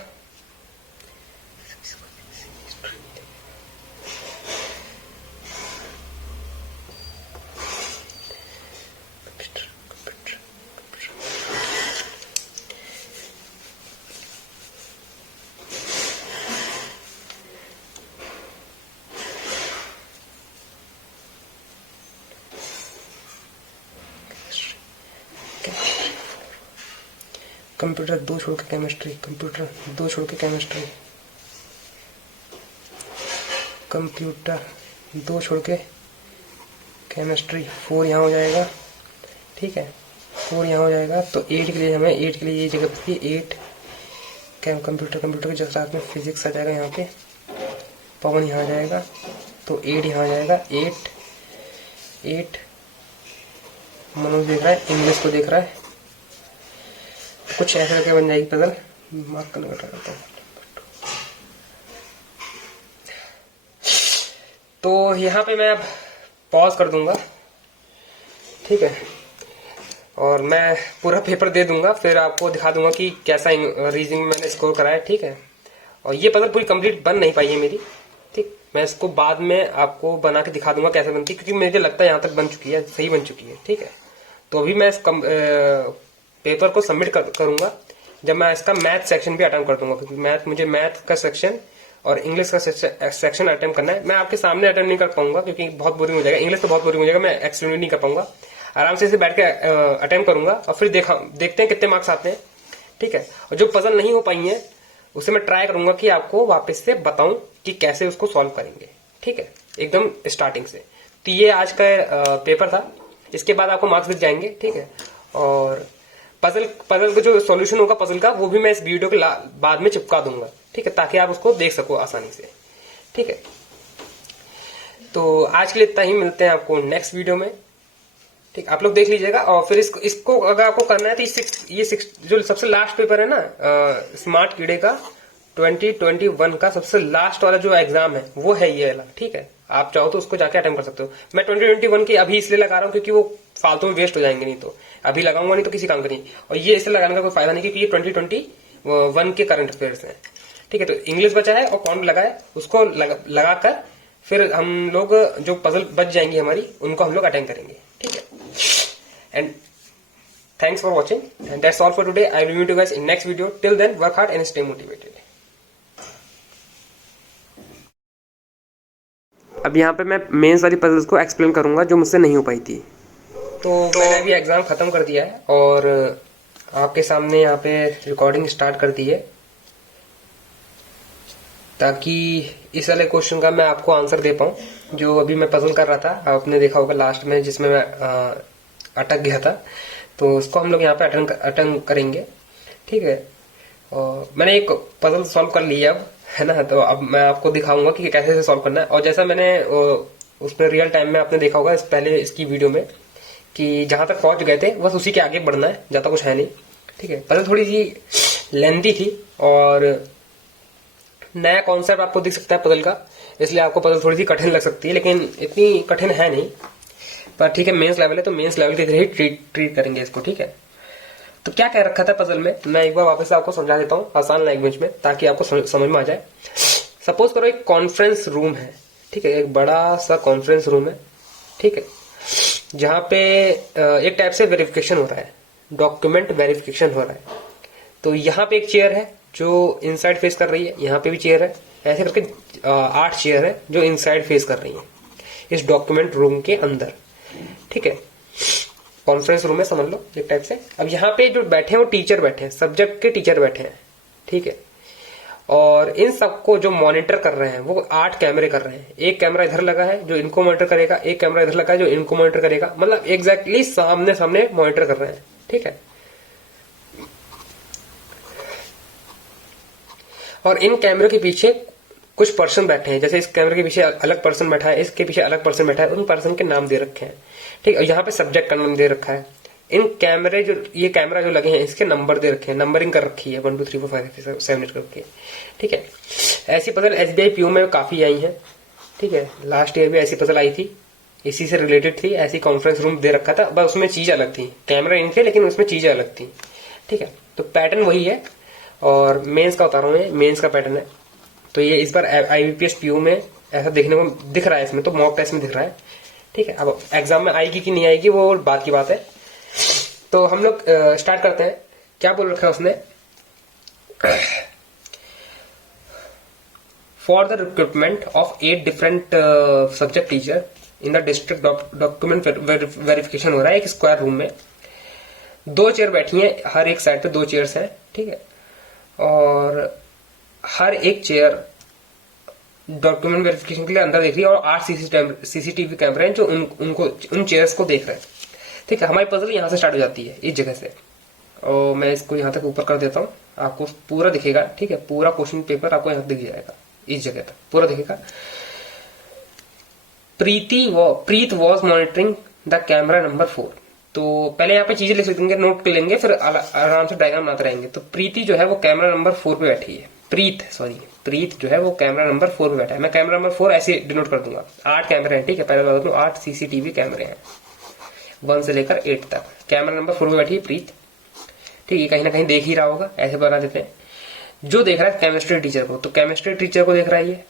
कंप्यूटर 2 छोड़ के केमिस्ट्री। कंप्यूटर 2 छोड़ के केमिस्ट्री। कंप्यूटर 2 छोड़ के केमिस्ट्री। 4 यहाँ हो जाएगा, ठीक है, 4 यहाँ हो जाएगा। तो 8 के लिए हमें 8 के लिए ये जगह बचती है। कंप्यूटर के जस्ट साथ में फिजिक्स आ जाएगा, यहाँ पे पवन यहाँ आ जाएगा, तो 8 यहाँ आ जाएगा, 8 मनोज देख रहा है, इंग्लिश को देख रहा है, कुछ ऐसे करके बन जाएगी पजल। मार्क कन्वर्टर करता हूँ। तो यहाँ पे मैं अब पॉज कर दूंगा, ठीक है, और मैं पूरा पेपर दे दूंगा, फिर आपको दिखा दूंगा कि कैसा रीजनिंग मैंने स्कोर करा है, ठीक है। और ये पजल पूरी कंप्लीट बन नहीं पाई है मेरी, ठीक, मैं इसको बाद में आपको बना के दिखा दूंगा कैसे बनती है, क्योंकि मुझे लगता है यहाँ तक बन चुकी है, सही बन चुकी है, ठीक है। तो अभी मैं इस पेपर को सबमिट करूंगा जब मैं इसका मैथ सेक्शन भी अटेम्प्ट कर दूंगा, क्योंकि मुझे मैथ का सेक्शन और इंग्लिश का सेक्शन अटेम्प्ट करना है। मैं आपके सामने अटेम्प्ट नहीं कर पाऊंगा क्योंकि बहुत बोरिंग हो जाएगा, इंग्लिश तो बहुत बोरिंग हो जाएगा, मैं एक्सप्लेन नहीं कर पाऊंगा। आराम से इसे बैठ के अटेम्प्ट करूंगा और फिर देखते हैं कितने मार्क्स आते हैं, ठीक है। और जो पजल नहीं हो पाई है उसे मैं ट्राई करूंगा कि आपको वापस से बताऊं कि कैसे उसको सॉल्व करेंगे, ठीक है, एकदम स्टार्टिंग से। तो ये आज का पेपर था, इसके बाद आपको मार्क्स दिख जाएंगे, ठीक है। और पजल का जो सॉल्यूशन होगा पजल का, वो भी मैं इस वीडियो के बाद में चिपका दूंगा, ठीक है, ताकि आप उसको देख सको आसानी से, ठीक है। तो आज के लिए इतना ही, मिलते हैं आपको नेक्स्ट वीडियो में, ठीक, आप लोग देख लीजिएगा। और फिर इसको अगर आपको करना है तो ये जो सबसे लास्ट पेपर है ना, स्मार्ट कीड़े का 2021 का सबसे लास्ट वाला जो एग्जाम है वो है ये वाला, ठीक है। आप चाहो तो उसको जाके अटेम्प्ट कर सकते हो। मैं 2021 की अभी इसलिए लगा रहा हूँ क्योंकि वो फालतू में वेस्ट हो जाएंगे, नहीं तो अभी लगाऊंगा नहीं तो किसी काम का नहीं। और ये इसलिए लगाने का कोई फायदा नहीं क्योंकि ये 2021 के करंट अफेयर्स हैं, ठीक है। तो इंग्लिश बचा है और कौन लगा है उसको लगाकर फिर हम लोग जो पजल बच जाएंगी हमारी उनको हम लोग अटेम्प्ट करेंगे, ठीक है। And thanks for watching and that's all for today. I will meet you guys in next video. Till then, work hard and stay motivated. अब यहाँ पे मैं मेंस वाली पजल्स को एक्सप्लेन करूंगा जो मुझसे नहीं हो पाई थी। तो मैंने अभी एग्जाम खत्म कर दिया है और आपके सामने यहाँ पे रिकॉर्डिंग स्टार्ट कर दी है, ताकि इस वाले क्वेश्चन का मैं आपको आंसर दे पाऊं जो अभी मैं पजल कर रहा था। आपने देखा होगा लास्ट में जिसमें मैं अटक गया था, तो उसको हम लोग यहाँ पे अटेम्प्ट करेंगे, ठीक है। और मैंने एक पजल सॉल्व कर लिया अब, है ना, तो अब मैं आपको दिखाऊंगा कि कैसे से सॉल्व करना है। और जैसा मैंने उसमें रियल टाइम में आपने देखा होगा पहले इसकी वीडियो में कि जहां तक पहुंच गए थे बस उसी के आगे बढ़ना है, ज्यादा कुछ है नहीं, ठीक है। पजल थोड़ी सी लेंथी थी और नया कॉन्सेप्ट आपको दिख सकता है पजल का, इसलिए आपको पजल थोड़ी सी कठिन लग सकती है, लेकिन इतनी कठिन है नहीं, पर ठीक है, मेंस लेवल है तो मेंस लेवल की तरह ही ट्रीट करेंगे इसको, ठीक है। तो क्या कह रखा था पजल में, मैं एक बार वापस से आपको समझा देता हूँ आसान लैंग्वेज में ताकि आपको समझ में आ जाए। सपोज करो एक कॉन्फ्रेंस रूम है, ठीक है, एक बड़ा सा कॉन्फ्रेंस रूम है, ठीक है, जहां पे एक टाइप से वेरिफिकेशन हो रहा है, डॉक्यूमेंट वेरिफिकेशन हो रहा है। तो यहाँ पे एक चेयर है जो इनसाइड फेस कर रही है, यहाँ पे भी चेयर है, ऐसे करके 8 चेयर है जो इनसाइड फेस कर रही है इस डॉक्यूमेंट रूम के अंदर, ठीक है। कॉन्फ्रेंस रूम में समझ लो एक टाइप से। अब यहाँ पे जो बैठे हैं वो टीचर बैठे हैं, सब्जेक्ट के टीचर बैठे हैं, ठीक है। और इन सबको जो मॉनिटर कर रहे हैं वो 8 कैमरे कर रहे हैं। एक कैमरा इधर लगा है जो इनको मॉनिटर करेगा, एक कैमरा इधर लगा है जो इनको मॉनिटर करेगा, मतलब एग्जैक्टली सामने सामने मॉनिटर कर रहे हैं, ठीक है। और इन कैमरे के पीछे कुछ पर्सन बैठे हैं, जैसे इस कैमरे के पीछे अलग पर्सन बैठा है, इसके पीछे अलग पर्सन बैठा है, उन पर्सन के नाम दे रखे हैं, ठीक है। यहाँ पे सब्जेक्ट का नाम दे रखा है। इन कैमरे जो ये कैमरा जो लगे हैं इसके नंबर दे रखे हैं, नंबरिंग कर रखी है 1 2 3 4 5 6 7 8 करके, ठीक है। ऐसी पजल SBI PO में काफी आई है, ठीक है। लास्ट ईयर भी ऐसी पजल आई थी, इसी से रिलेटेड थी, ऐसी कॉन्फ्रेंस रूम दे रखा था, बस उसमें चीज अलग थी, कैमरा इनके लेकिन उसमें चीजें अलग थी, ठीक है। तो पैटर्न वही है और मेंस का बता रहा हूँ, मेंस का पैटर्न है। तो ये इस बार IBPS PO में ऐसा देखने को दिख रहा है, इसमें तो मॉक टेस्ट में दिख रहा है, ठीक है। अब एग्जाम में आएगी कि नहीं आएगी वो बात की बात है। तो हम लोग स्टार्ट करते हैं। क्या बोल रखा है उसने, for the recruitment of 8 different subject teacher in the district document verification हो रहा है एक स्क्वायर रूम में। 2 चेयर बैठी हैं, हर एक साइड पे 2 चेयर्स हैं, ठीक है। और हर एक चेयर डॉक्यूमेंट वेरिफिकेशन के लिए अंदर देख रही है और 8 CCTV कैमरे हैं जो उन चेयर्स को देख रहे हैं, ठीक है। हमारी पजल यहां से स्टार्ट हो जाती है इस जगह से, और मैं इसको यहाँ तक ऊपर कर देता हूँ, आपको पूरा दिखेगा। ठीक है, पूरा क्वेश्चन पेपर आपको यहाँ दिख जाएगा, इस जगह तक पूरा दिखेगा। Preet was monitoring the camera number 4। तो पहले यहाँ पे चीजें लिख लेंगे, नोट कर लेंगे, फिर आराम से डायग्राम बनाते रहेंगे। तो प्रीति जो है वो कैमरा नंबर 4 पे बैठी है। प्रीत जो है वो कैमरा नंबर 4 पे बैठा है। मैं कैमरा नंबर 4 ऐसे डिनोट कर दूंगा। 8 कैमरे हैं, ठीक है, पहले बता दूं 8 सीसीटीवी कैमरे हैं 1 से लेकर 8 तक। कैमरा नंबर 4 पे बैठी है प्रीत। ठीक है, कहीं ना कहीं देख ही रहा होगा, ऐसे बना देते हैं। जो देख रहा है केमिस्ट्री टीचर को, तो केमिस्ट्री टीचर को देख रहा है ये।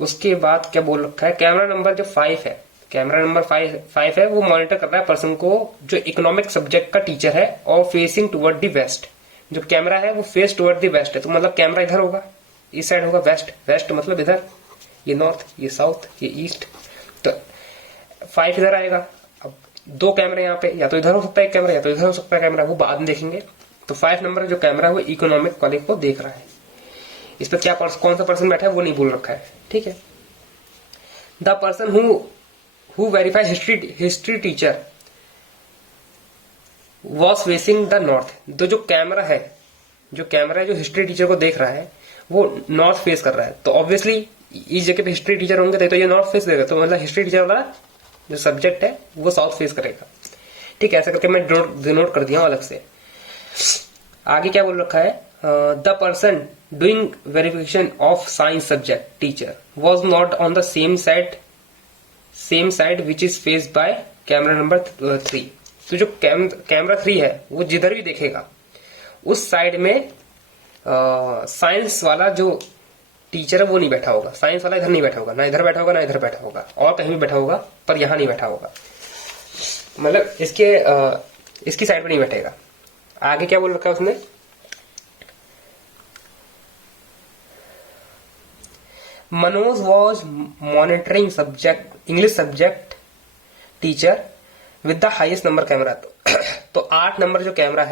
उसके बाद क्या बोल रखा है, कैमरा नंबर जो 5 है, कैमरा नंबर 5 है, वो मॉनिटर कर रहा है पर्सन को जो इकोनॉमिक सब्जेक्ट का टीचर है, और फेसिंग टुवर्ड द वेस्ट। जो कैमरा है वो फेस टुवर्ड द वेस्ट है, तो मतलब कैमरा इधर होगा, इस साइड होगा, वेस्ट मतलब इधर, ये नॉर्थ, ये साउथ, ये ईस्ट। तो 5 इधर आएगा। अब 2 कैमरे यहाँ पे, या तो इधर हो सकता है कैमरा, या तो इधर हो सकता है कैमरा, वो बाद में देखेंगे। तो 5 नंबर जो कैमरा है वो इकोनॉमिक वाले को देख रहा है। इस पर क्या कौन सा पर्सन बैठा है वो नहीं बोल रखा है। ठीक है, the person who verify history teacher was facing the north. तो जो कैमरा है जो हिस्ट्री टीचर को देख रहा है वो नॉर्थ फेस कर रहा है। तो ऑब्वियसली इस जगह पे हिस्ट्री टीचर होंगे तो ये नॉर्थ फेस देगा, तो मतलब हिस्ट्री टीचर वाला जो सब्जेक्ट है वो साउथ फेस करेगा। ठीक है, ऐसा करके मैं डिनोट कर दिया हूं अलग से। आगे क्या बोल रखा है, the person doing verification of science subject teacher was not on the same side which is faced by camera number 3। तो जो कैमरा 3 है वो जिधर भी देखेगा उस साइड में साइंस वाला जो टीचर है वो नहीं बैठा होगा। साइंस वाला इधर नहीं बैठा होगा, ना इधर बैठा होगा, ना इधर बैठा होगा, और कहीं भी बैठा होगा, पर यहां नहीं बैठा होगा, मतलब इसकी साइड पे नहीं बैठेगा। आगे क्या बोल रखा है उसने, Manoj was monitoring subject English subject teacher with the highest number camera. तो 8 नंबर जो कैमरा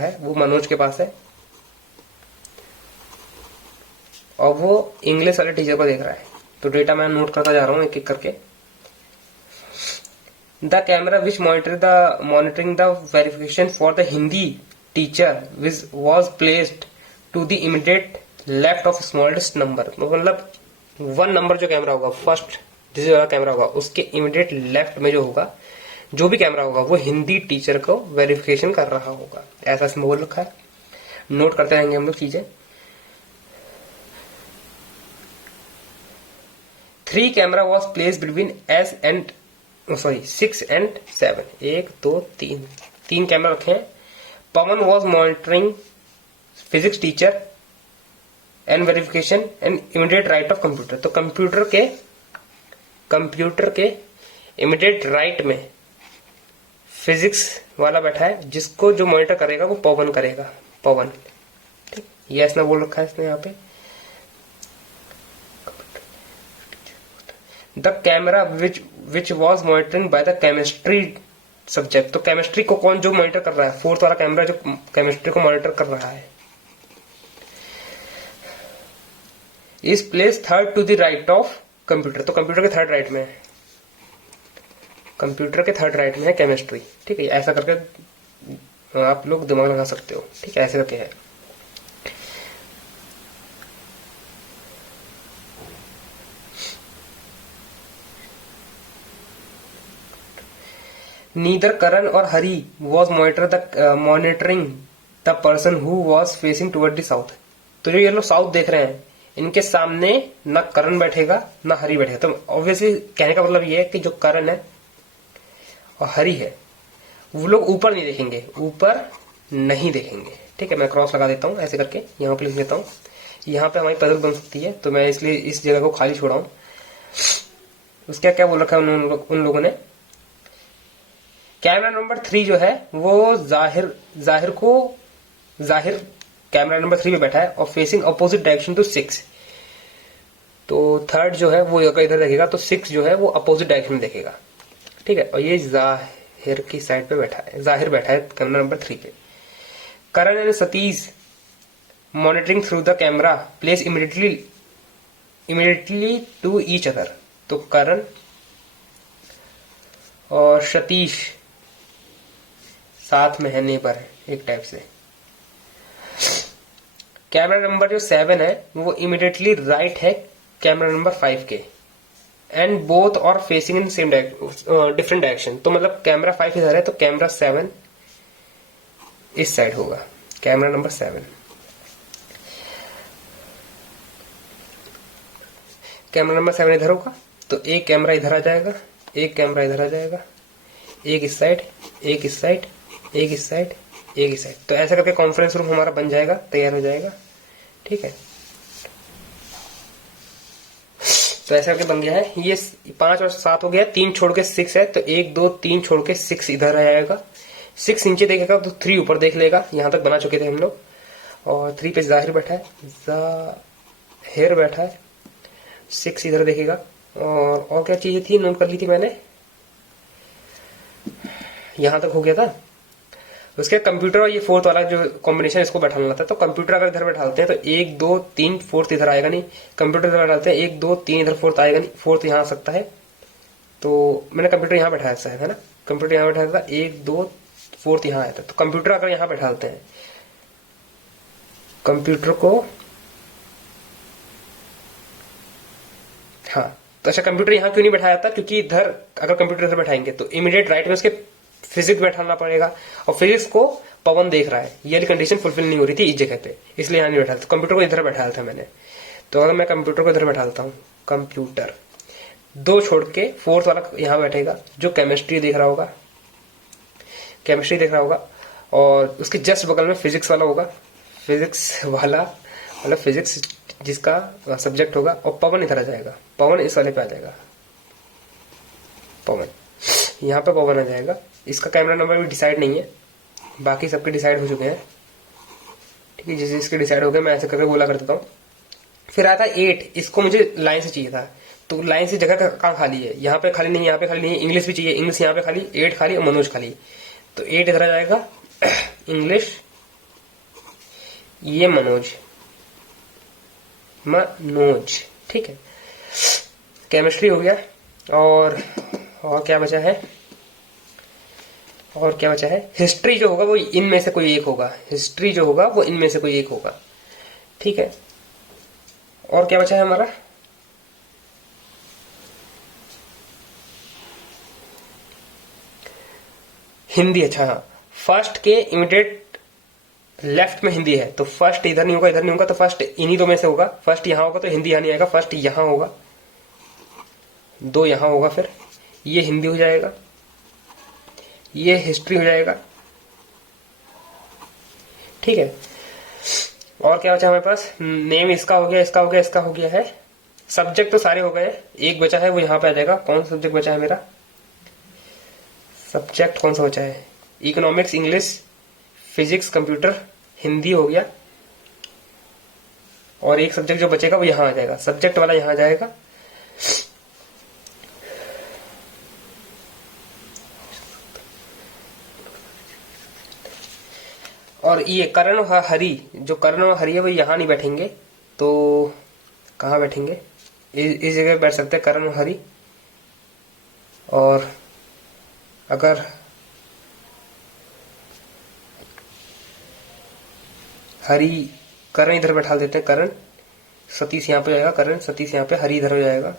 है वो मनोज के पास है, और वो इंग्लिश वाले टीचर को देख रहा है। तो डेटा मैं नोट करता जा रहा हूं एक एक करके। The camera which monitoring the verification for the Hindi teacher which was placed to the immediate left of smallest number. मतलब 1 नंबर जो कैमरा होगा, फर्स्ट जिस वाला कैमरा होगा उसके इमीडिएट लेफ्ट में जो होगा, जो भी कैमरा होगा वो हिंदी टीचर को वेरिफिकेशन कर रहा होगा। ऐसा इसमें बोल रखा है, नोट करते रहेंगे हम लोग चीजें। 3 camera was place between 6 and 7। 1 2 3 camera रखे हैं। Pawan was monitoring physics teacher and verification and immediate right of computer. तो कंप्यूटर के इमीडिएट राइट में फिजिक्स वाला बैठा है, जिसको जो मॉनिटर करेगा वो पवन करेगा, पवन। ठीक, ये इसने बोल रखा है इसने यहाँ पे। The camera which was monitoring by the chemistry subject. तो केमिस्ट्री को कौन जो मॉनिटर कर रहा है, 4th वाला कैमरा जो केमिस्ट्री को मॉनिटर कर रहा है, is place 3rd to the right of computer. तो कंप्यूटर के 3rd राइट में है, कंप्यूटर के 3rd राइट में है केमिस्ट्री। ठीक है, ऐसा करके आप लोग दिमाग लगा सकते हो। ठीक है, ऐसे करके है। नीदर करण और Hari was monitoring the person who was facing toward the south. तो जो ये लोग साउथ देख रहे हैं, इनके सामने ना करण बैठेगा ना हरी बैठेगा। तो ऑब्वियसली कहने का मतलब ये है कि जो करण है और हरी है वो लोग ऊपर नहीं देखेंगे, ऊपर नहीं देखेंगे। ठीक है, मैं क्रॉस लगा देता हूं ऐसे करके, यहाँ पे लिख लेता हूं। यहाँ पे हमारी पजल बन सकती है, तो मैं इसलिए इस जगह को खाली छोड़ा हूं। उसका क्या बोल रखा है उन लोगों ने, कैमरा नंबर 3 जो है वो जाहिर कैमरा नंबर 3 में बैठा है और फेसिंग अपोजिट डायरेक्शन टू 6। तो 3rd जो है वो अगर इधर देखेगा तो 6 जो है वो अपोजिट डायरेक्शन में देखेगा। ठीक है, और ये जाहिर की साइड पे बैठा है, जाहिर बैठा है कैमरा नंबर 3 पे। Karan and Satish monitoring through the camera place immediately to each other. तो करण और सतीश साथ में है, नेबर है एक टाइप से। कैमरा नंबर जो 7 है वो इमीडिएटली राइट है कैमरा नंबर 5 के, एंड बोथ और facing in same different direction. तो मतलब कैमरा 5 इधर है तो कैमरा 7 इस साइड होगा, कैमरा नंबर 7। कैमरा नंबर 7 इधर होगा तो एक कैमरा इधर आ जाएगा, एक कैमरा इधर आ जाएगा, एक इस साइड, एक इस साइड, एक इस साइड, एक इस साइड। तो ऐसा करके कॉन्फ्रेंस रूम हमारा बन जाएगा, तैयार हो जाएगा। ठीक है, तो ऐसा करके बन गया है। ये 5 और 7 हो गया, 3 छोड़ के 6 है तो 1 2 3 छोड़ के 6 इधर आ जाएगा। 6 नीचे देखेगा तो 3 ऊपर देख लेगा, यहां तक बना चुके थे हम लोग। और 3 पे जाहिर बैठा है, जाहिर बैठा है। 6 इधर देखेगा। और क्या चीजें थी नोट कर ली थी मैंने, यहां तक हो गया था। उसके कंप्यूटर और ये फोर्थ वाला जो कॉम्बिनेशन इसको बैठाना था, तो कंप्यूटर अगर इधर बैठाते हैं तो 1 2 3 फोर्थ इधर आएगा नहीं, कंप्यूटर इधर बैठाते हैं 1 2 3 इधर फोर्थ आएगा नहीं, फोर्थ यहां आ सकता है। तो मैंने कंप्यूटर यहां बैठाया शायद, है ना, कंप्यूटर यहां बैठाया था, 1 2 फोर्थ यहां आया था। तो कंप्यूटर अगर यहां बैठाते हैं, कंप्यूटर को, हाँ तो अच्छा कंप्यूटर यहां क्यों नहीं बैठाया था, क्योंकि इधर अगर कंप्यूटर इधर बैठाएंगे तो इमीडिएट राइट में उसके फिजिक्स बैठाना पड़ेगा, और फिजिक्स को पवन देख रहा है, ये वाली कंडीशन फुलफिल नहीं हो रही थी इस जगह पे, इसलिए यहां नहीं बैठा था। कंप्यूटर को इधर बैठाया था मैंने। तो अगर मैं कंप्यूटर को इधर बैठाता हूं, कंप्यूटर 2 छोड़ के फोर्थ वाला यहां बैठेगा, जो केमिस्ट्री देख रहा होगा, केमिस्ट्री देख रहा होगा, और उसके जस्ट बगल में फिजिक्स वाला होगा, फिजिक्स वाला मतलब फिजिक्स जिसका सब्जेक्ट होगा, और पवन इधर आ जाएगा, पवन इस वाले पे आ जाएगा, पवन यहां पे पवन आ जाएगा। इसका कैमरा नंबर भी डिसाइड नहीं है, बाकी सबके डिसाइड हो चुके हैं। ठीक है, जैसे इसके डिसाइड हो गए, मैं ऐसे करके बोला कर देता हूँ। फिर आता है 8, इसको मुझे लाइन से चाहिए था, तो लाइन से जगह कहाँ खाली है, यहाँ पे खाली नहीं, यहाँ पे खाली नहीं है। इंग्लिश भी चाहिए, इंग्लिश यहाँ पे खाली, 8 खाली और मनोज खाली। तो 8 इधर आ जाएगा, इंग्लिश, ये मनोज, मनोज। ठीक है, केमिस्ट्री हो गया। और क्या बचा है, और क्या बचा है, हिस्ट्री जो होगा वो इनमें से कोई एक होगा, हिस्ट्री जो होगा वो इनमें से कोई एक होगा। ठीक है, और क्या बचा है हमारा, हिंदी। अच्छा हाँ, फर्स्ट के इमीडिएट लेफ्ट में हिंदी है, तो फर्स्ट इधर नहीं होगा, इधर नहीं होगा, तो फर्स्ट इन्हीं दो में से होगा। फर्स्ट यहां होगा तो हिंदी यहां नहीं आएगा, फर्स्ट यहां होगा, 2 यहां होगा, फिर ये हिंदी हो जाएगा, ये हिस्ट्री हो जाएगा। ठीक है, और क्या बचा हमारे पास, नेम इसका हो गया, इसका हो गया, इसका हो गया है। सब्जेक्ट तो सारे हो गए, एक बचा है वो यहां पे आ जाएगा। कौन सा सब्जेक्ट बचा है मेरा, सब्जेक्ट कौन सा बचा है, economics, English, physics, computer, Hindi हो गया। और एक सब्जेक्ट जो बचेगा वो यहां आ जाएगा, सब्जेक्ट वाला यहां आ जाएगा। और ये करण और हरि, जो करण और हरि है वो यहां नहीं बैठेंगे, तो कहां बैठेंगे, इस जगह बैठ सकते हैं करण और हरि। और अगर हरि, करण इधर बैठा देते हैं, करण, सतीश यहाँ पे जाएगा, करण सतीश यहाँ पे, हरि इधर हो जाएगा।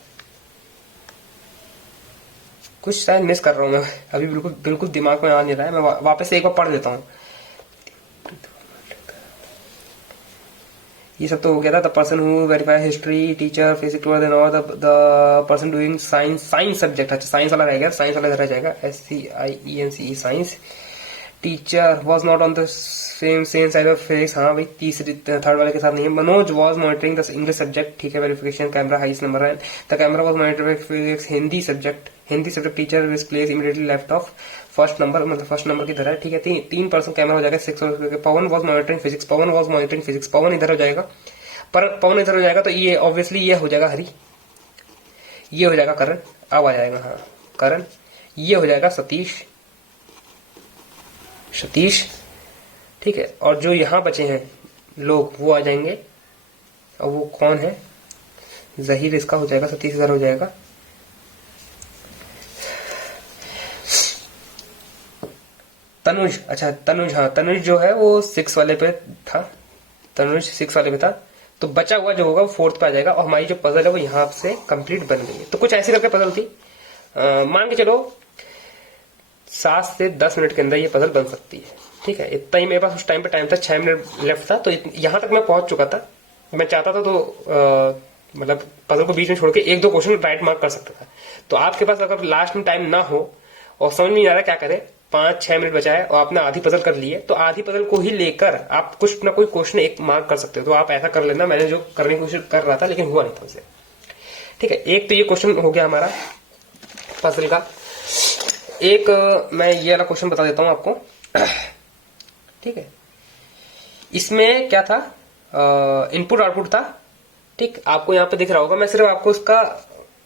कुछ शायद मिस कर रहा हूं मैं, अभी बिल्कुल बिल्कुल दिमाग में आ नहीं रहा है, मैं वापस से एक बार पढ़ देता हूँ। ये सब तो हो गया था। The person who verify history, teacher, physics, the person doing science, science subject, अच्छा साइंस वाला रहेगा, साइंस वाला इधर आ जाएगा, SCIENCE science. Teacher was not on the same side of physics, हाँ भाई तीसरी थर्ड वाले के साथ नहीं है। Manoj was monitoring the English subject, ठीक है, वेरिफिकेशन, कैमरा हाइस्ट नंबर है। The camera was monitoring physics, Hindi subject, Hindi subject teacher which place immediately left of first number, मतलब फर्स्ट नंबर की तरह है। ठीक है, 3% कैमरा हो जाएगा, 6। Pawan was monitoring physics, Pawan was monitoring physics, Pawan इधर हो जाएगा, पर पवन इधर हो जाएगा तो ये ऑब्वियसली ये हो जाएगा हरि, ये हो जाएगा करण, अब आ जाएगा हाँ करण, ये हो जाएगा सतीश, सतीश। ठीक है, और जो यहां बचे हैं लोग वो आ जाएंगे, और वो कौन है, जहीर इसका हो जाएगा, सतीश इधर हो जाएगा। तनुज, अच्छा तनुज, हाँ तनुज जो है वो 6 वाले पे था, तनुज 6 वाले पे था। तो बचा हुआ जो होगा वो 4th पे आ जाएगा और हमारी जो पजल है वो यहाँ से कंप्लीट बन गई है। तो कुछ ऐसी करके पजल थी, मान के चलो 7 से 10 मिनट के अंदर ये पजल बन सकती है। ठीक है, इतना ही मेरे पास उस टाइम पे टाइम था, 6 मिनट लेफ्ट था, तो यहां तक मैं पहुंच चुका था। मैं चाहता था तो मतलब पजल को बीच में छोड़ के 1-2 क्वेश्चन राइट मार्क कर सकता था। तो आपके पास अगर लास्ट में टाइम ना हो और समझ में नहीं आ रहा क्या करे, 5-6 मिनट बचा है और आपने आधी पजल कर ली है, तो आधी पजल को ही लेकर आप कुछ ना कोई क्वेश्चन एक मार्क कर सकते हो। तो आप ऐसा कर लेना, मैंने जो करने की कोशिश कर रहा था लेकिन हुआ नहीं था उसे। ठीक है, एक तो ये क्वेश्चन हो गया हमारा पजल का। एक मैं ये वाला क्वेश्चन बता देता हूं आपको। ठीक है, इसमें क्या था, इनपुट आउटपुट था। ठीक, आपको यहाँ पे दिख रहा होगा, मैं सिर्फ आपको उसका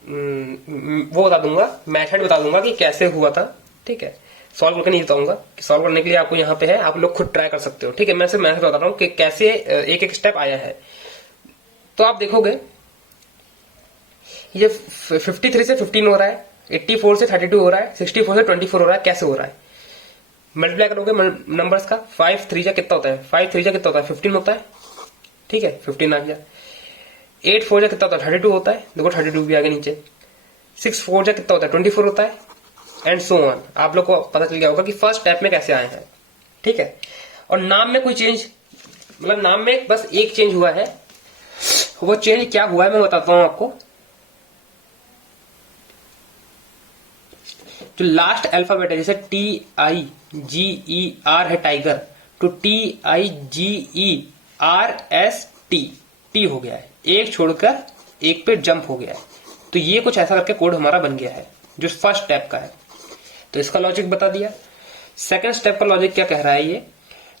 वो बता दूंगा, मेथड बता दूंगा कि कैसे हुआ था। ठीक है, सॉल्व करके नहीं बताऊंगा, कि सॉल्व करने के लिए आपको यहाँ पे है, आप लोग खुद ट्राई कर सकते हो। ठीक है, मैं सिर्फ मेथड बता रहा हूँ कि कैसे एक एक स्टेप आया है। तो आप देखोगे ये 53 से 15 हो रहा है, 84 से 32 हो रहा है, 64 से 24 हो रहा है। कैसे हो रहा है? मल्टीप्लाई करोगे नंबर्स का, 5 3 जा कितना होता है, 5 3 जा कितना होता है, 15 होता है। ठीक है, 15 आ गया। 8 4 जा कितना होता है, 32 होता है। देखो 32 भी आगे नीचे। 6 4 जा कितना होता है, 24 होता है, एंड सो ऑन। आप लोग को पता चल गया होगा कि फर्स्ट स्टेप में कैसे आए हैं। ठीक है, और नाम में कोई चेंज, मतलब नाम में बस एक चेंज हुआ है। वो चेंज क्या हुआ है मैं बताता हूं आपको। जो लास्ट अल्फाबेट है, जैसे TIGER है टाइगर, तो TIGERST, टी हो गया है, एक छोड़कर एक पे जंप हो गया है। तो ये कुछ ऐसा करके कोड हमारा बन गया है जो फर्स्ट स्टेप का है। तो इसका लॉजिक बता दिया। सेकंड स्टेप का लॉजिक क्या कह रहा है, ये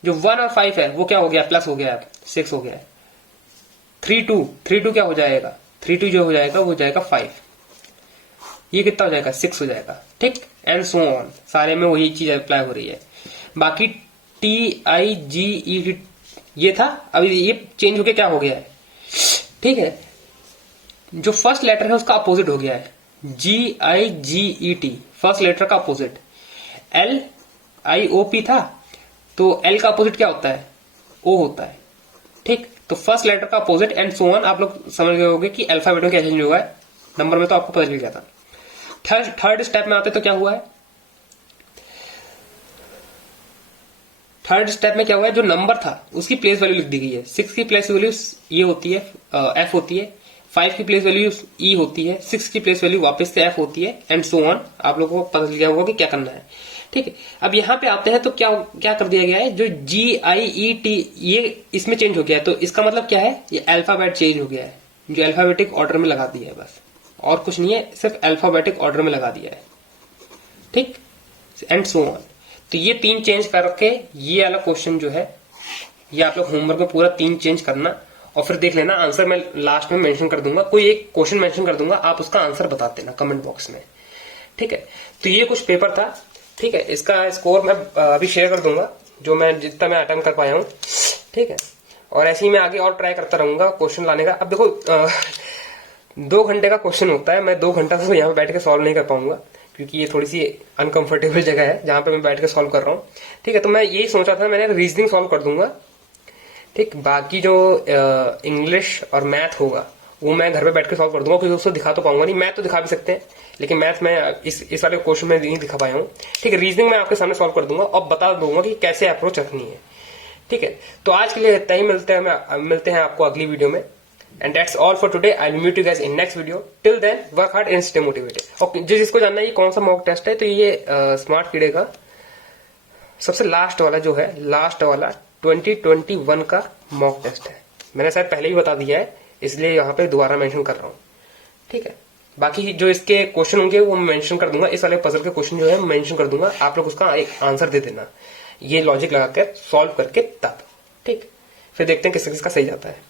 जो 1 और 5 है वो क्या हो गया, प्लस हो गया, 6 हो गया है। 3 2 क्या हो जाएगा, 3 2 जो हो जाएगा वो हो जाएगा 5। ये कितना हो जाएगा, 6 हो जाएगा। ठीक, एंड सो ऑन, सारे में वही चीज अप्लाई हो रही है। बाकी TIGET ये था, अभी ये चेंज होके क्या हो गया है। ठीक है, जो फर्स्ट लेटर है उसका अपोजिट हो गया है, GIGET, फर्स्ट लेटर का अपोजिट। LIOP था, तो L का अपोजिट क्या होता है, O होता है। ठीक, तो फर्स्ट लेटर का अपोजिट एंड सो ऑन। आप लोग समझ गए होंगे कि अल्फाबेट में क्या चेंज हुआ है, नंबर में तो आपको पता चल गया था। थर्ड स्टेप में आते तो क्या हुआ है, थर्ड स्टेप में क्या हुआ है, जो नंबर था उसकी प्लेस वैल्यू लिख दी गई है। 6 की प्लेस वैल्यू ये होती है, F होती है। 5 की प्लेस वैल्यू E होती है। 6 की प्लेस वैल्यू वापस से F होती है, एंड सो ऑन। आप लोगों को पता चल गया होगा कि क्या करना है। ठीक है, अब यहाँ पे आते हैं तो क्या क्या कर दिया गया है, जो GIET ये इसमें चेंज हो गया है। तो इसका मतलब क्या है, ये अल्फाबेट चेंज हो गया है, जो अल्फाबेटिक ऑर्डर में लगा दिया है, बस और कुछ नहीं है, सिर्फ अल्फाबेटिक ऑर्डर में लगा दिया है। ठीक, एंड सो ऑन। तो ये 3 चेंज करके ये वाला क्वेश्चन जो है, ये आप लोग होमवर्क में पूरा 3 चेंज करना और फिर देख लेना। आंसर मैं लास्ट में मेंशन कर दूंगा, कोई एक क्वेश्चन मेंशन कर दूंगा, आप उसका आंसर बता देना कमेंट बॉक्स में। ठीक है, तो ये कुछ पेपर था। ठीक है, इसका स्कोर मैं अभी शेयर कर दूंगा, जो मैं जितना मैं अटेम्प्ट कर पाया हूँ। ठीक है, और ऐसे ही मैं आगे और ट्राई करता रहूंगा क्वेश्चन लाने का। अब देखो 2 घंटे का क्वेश्चन होता है, मैं 2 घंटा से यहाँ पे बैठ के सॉल्व नहीं कर पाऊंगा, क्योंकि ये थोड़ी सी अनकंफर्टेबल जगह है जहां पर मैं बैठ के सॉल्व कर रहा हूँ। ठीक है, तो मैं यही सोचा था, मैंने रीजनिंग सॉल्व कर दूंगा। ठीक, बाकी जो इंग्लिश और मैथ होगा वो मैं घर पे बैठ के सॉल्व कर दूंगा, क्योंकि उसको दिखा तो पाऊंगा नहीं। मैथ तो दिखा भी सकते हैं, लेकिन मैथ में इस वाले क्वेश्चन में नहीं दिखा पाया हूँ। ठीक है, रीजनिंग मैं आपके सामने सॉल्व कर दूंगा और बता दूंगा कि कैसे अप्रोच रखनी है। ठीक है, तो आज के लिए इतना ही, मिलते हैं आपको अगली वीडियो में। And that's all for today. I'll meet you guys in next video. Till then, work hard and stay motivated. और जिसको जानना है ये कौन सा मॉक टेस्ट है, तो ये स्मार्ट कीड़े का सबसे लास्ट वाला जो है, लास्ट वाला 2021 का मॉक टेस्ट है। मैंने शायद पहले ही बता दिया है, इसलिए यहाँ पे दोबारा मेंशन कर रहा हूँ। ठीक है, बाकी जो इसके क्वेश्चन होंगे वो मैं मेंशन कर दूंगा। इस वाले पजल के क्वेश्चन जो है मेंशन कर दूंगा, आप लोग उसका एक आंसर दे देना, ये लॉजिक लगाकर सॉल्व करके तब। ठीक, फिर देखते हैं किसका सही जाता है।